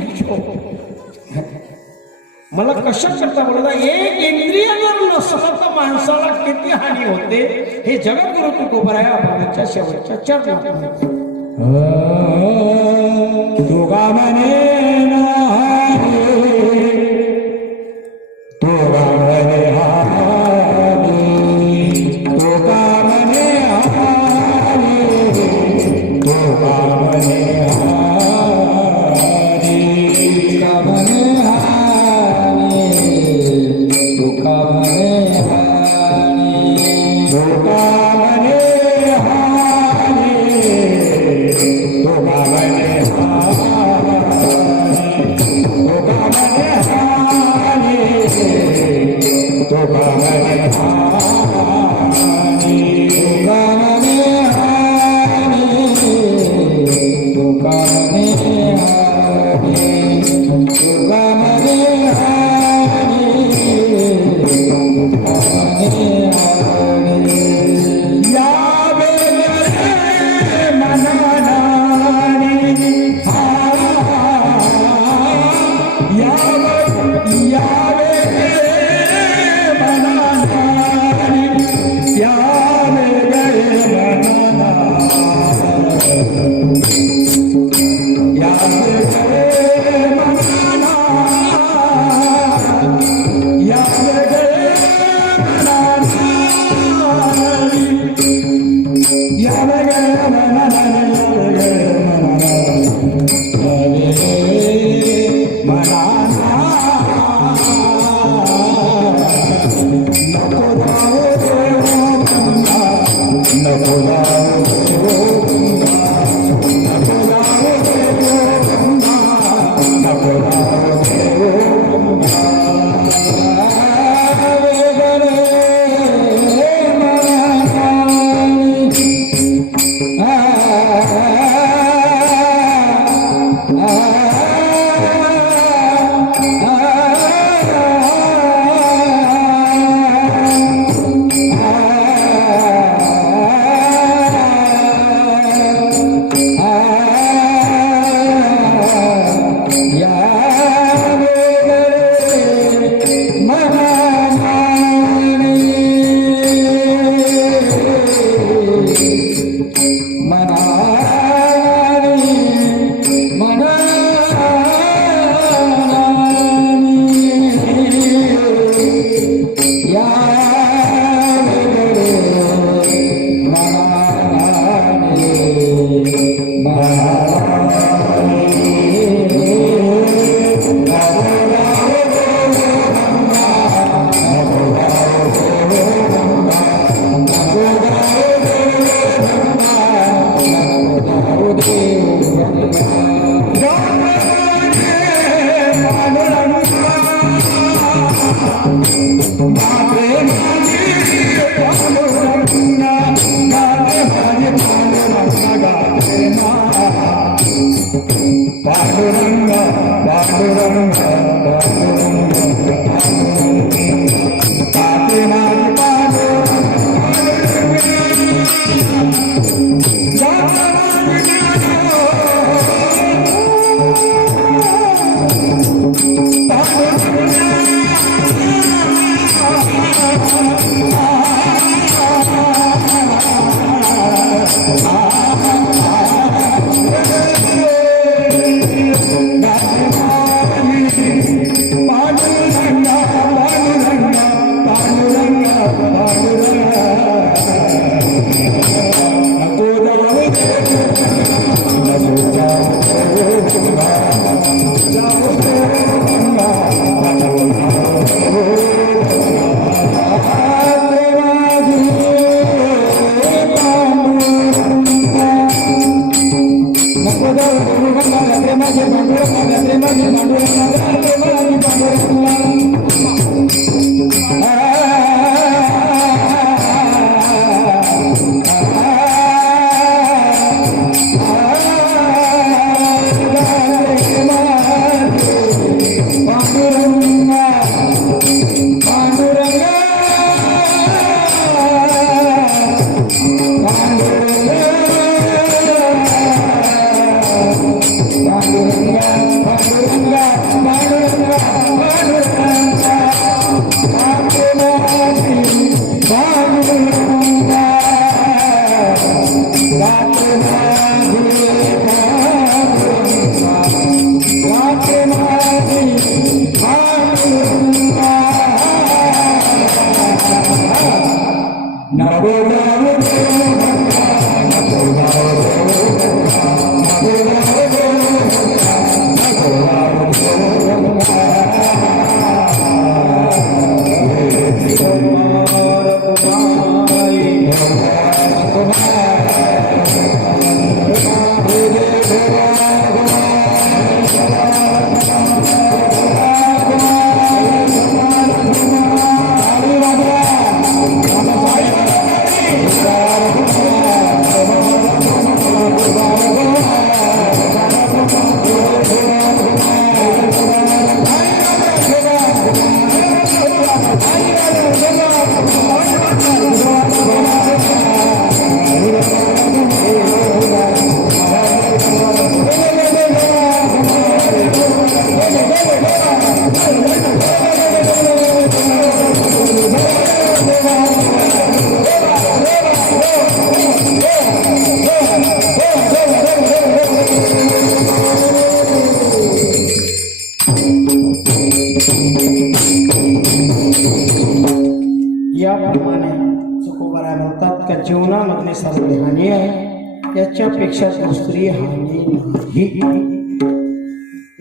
मला कशा करता बोलता, एक इंद्रिय जर नसलं तर माणसाला किती हानी होते हे जगद्गुरु तुकोबाराय आपल्याच्या शेवटच्या चरणात. तुका म्हणे तुका म्हणे तुका म्हणे तुका म्हणे माझे माझे पांडुरंगा गाणे माझे पांडुरंगा गाणे पांडुरंगा पांडुरंगा गाणे माझे याप्रमाणे तुकोबाराय म्हणतात का जीवनामधली सर्व हानी आहे याच्यापेक्षा दुसरी हानी नाही.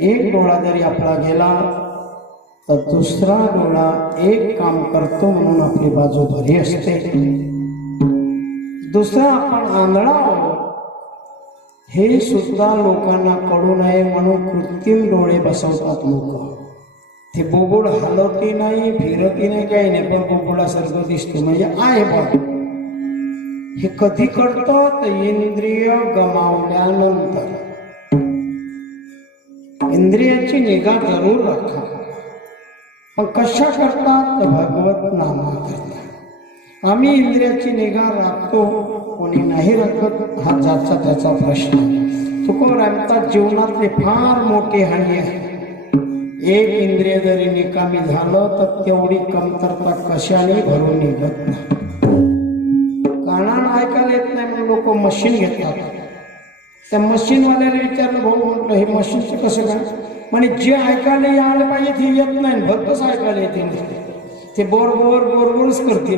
एक डोळा जरी आपला गेला तर दुसरा डोळा एक काम करतो म्हणून आपली बाजू बरी असते. दुसरा आपण आंधळा आहोत हे सुद्धा लोकांना कळू नये म्हणून कृत्रिम डोळे बसवतात लोक. ते बोबुड हलवती नाही, फिरती नाही, काही नाही, पण बोबुडासारखं दिसते म्हणजे आहे बघ. हे कधी कळतं तर इंद्रिय गमावल्यानंतर. इंद्रियाची निगा जरूर राखा, पण कशा करतात तर भगवत नामा करता. आम्ही इंद्रियाची निगा राखतो, कोणी नाही राखत, हा ज्याचा त्याचा प्रश्न. तुकोबारायांच्या जीवनातले फार मोठी हानी आहे. एक इंद्रिय जरी निकामी झालं तर तेवढी कमतरता कशाने भरून निघत नाही. कानानं ऐकायला येत नाही म्हणून लोक मशीन घेतात. त्या मशीनवाल्याने विचारलं, भाऊ म्हटलं हे मशीनचं कसं काय? म्हणजे जे ऐकायला यायला पाहिजे ते येत नाही, भलतंच ऐकायला येते नसते. ते बोरबोरच करते.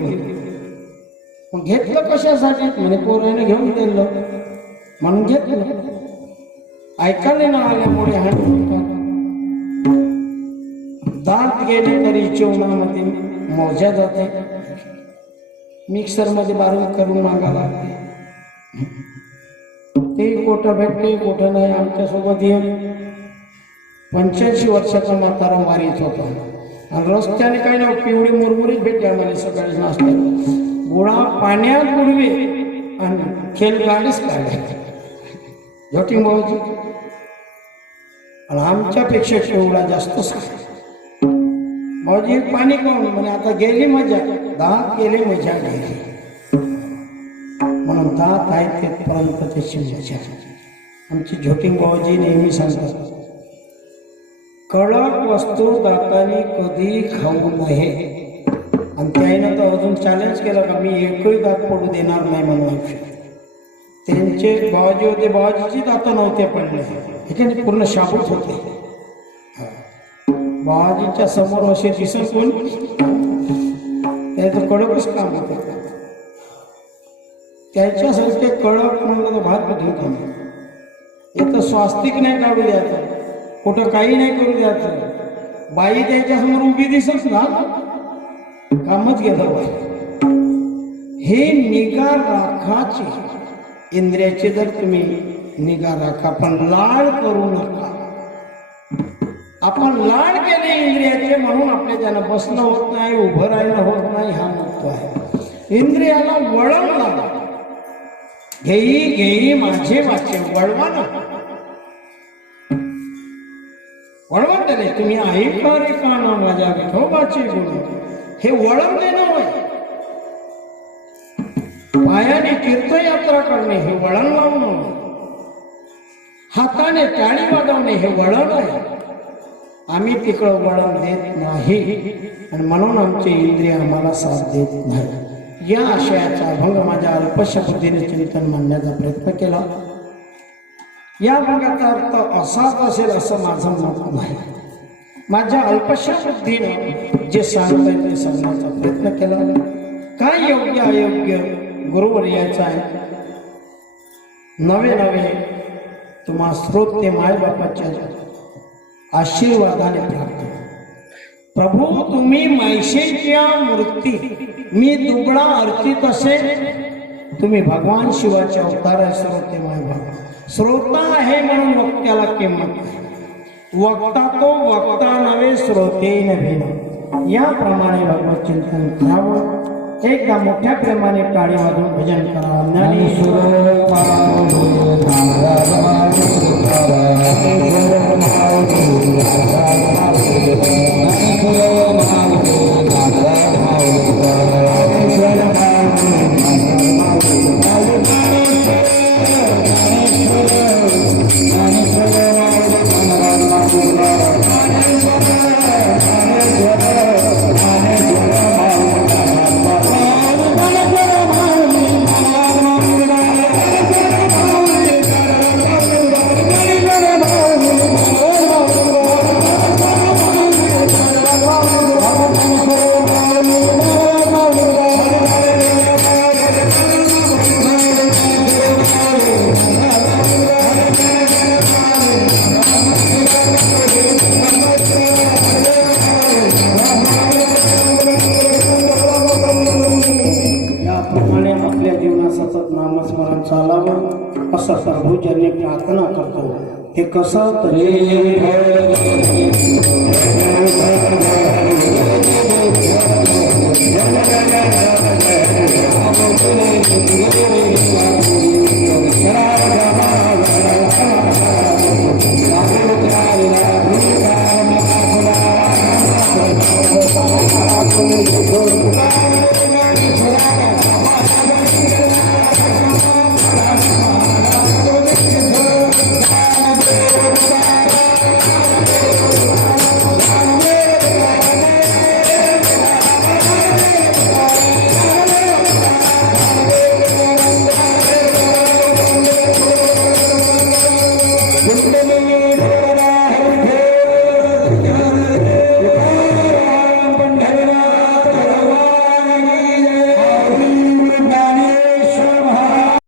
मग घेतलं कशासाठी? म्हणे पोराने घेऊन दिलं म्हणून घेतलं. ऐकायला न आल्यामुळे हानी होतात. दात गेले तरी जेवणामध्ये मोजा जाते, मिक्सरमध्ये बारीक करून मागा लागते. ते कोठं भेटते कोठं नाही. आमच्यासोबत एक 85 वर्षाचा म्हातारा वारीत होता. आणि रस्त्याने काही नाही पिवळी मुरमुरीच भेटते आम्हाला सकाळी नाश्त्यात. गोळा पाण्यात बुडवे आणि खेळ गाडीच काढले झोटिंग भाऊजी. आणि आमच्यापेक्षा शेवळा जास्तच खाय. भाऊजी पाणी खाऊन म्हणे आता गेली मजा, दात गेले मजा गेली. म्हणून दात आहे तेपर्यंत त्याची मजा. आमची झोटिंग भाऊजी नेहमी सांगतात कडक वस्तू दाताने कधी खाऊ नये. आणि त्यानं तर अजून चॅलेंज केलं का मी एकही दात पडू देणार नाही म्हणून. त्यांचे बाबाजी होते, बाबाजीची दातं नव्हते पडले, हे पूर्ण शाबूत होते. बाबाजीच्या समोर असे दिसत कोण त्याचं कडकच काम होतं. त्याच्यासारखे कडक म्हणलं तर भात कधी काम. हे तर स्वास्तिक नाही काढू द्यायचं, कुठं काही नाही करू द्यायचं. बाई त्याच्यासमोर उभी दिसत ना कामच घेतं बाई. हे निगा राखाची इंद्रियाची जर तुम्ही निगा राखा, पण लाड करू नका. आपण लाड केले इंद्रियाचे म्हणून आपल्या त्यानं बसणं होत नाही, उभं राहिलं होत नाही. हा मुद्दा आहे. इंद्रियाला वळण लावा. घेई घेई माझे वाचे वळवा ना. वळवण त्याने तुम्ही ऐका रे काना माझ्या विठोबाचे गुण, हे वळण देणं होय. पायाने तीर्थयात्रा करणे हे वळण लावणं, हाताने टाळी वाजवणे हे वळण आहे. आम्ही तिकडं वळण देत नाही आणि म्हणून आमचे इंद्रिय आम्हाला साथ देत नाही. या आशयाचा अभंग माझ्या अल्पशा बुद्धीने चिंतन मांडण्याचा प्रयत्न केला. या भागाचा अर्थ असाच असेल असं माझं मत नाही. माझ्या अल्पशा बुद्धीनं जे सांगता येईल ते सांगण्याचा प्रयत्न केला. काय योग्य अयोग्य गुरुवर यायचं आहे. नवे नवे तुम्हा श्रोते मायबापाच्या आशीर्वादाने प्राप्त. प्रभू तुम्ही मैशेच्या मूर्ती, मी दुबळा अर्चित असे. तुम्ही भगवान शिवाचे अवतार आहे. श्रोते मायबाप श्रोता आहे म्हणून वक्त्याला किंमत. वक्ता तो वक्ता नव्हे श्रोते नव्हे. याप्रमाणे भगवत चिंतन करावं. एकदा मोठ्या प्रेमाने टाळी वाजवून भजन करावं. नामस्मरण चालावं असं प्रभूजन्य प्रार्थना करतो. हे कसं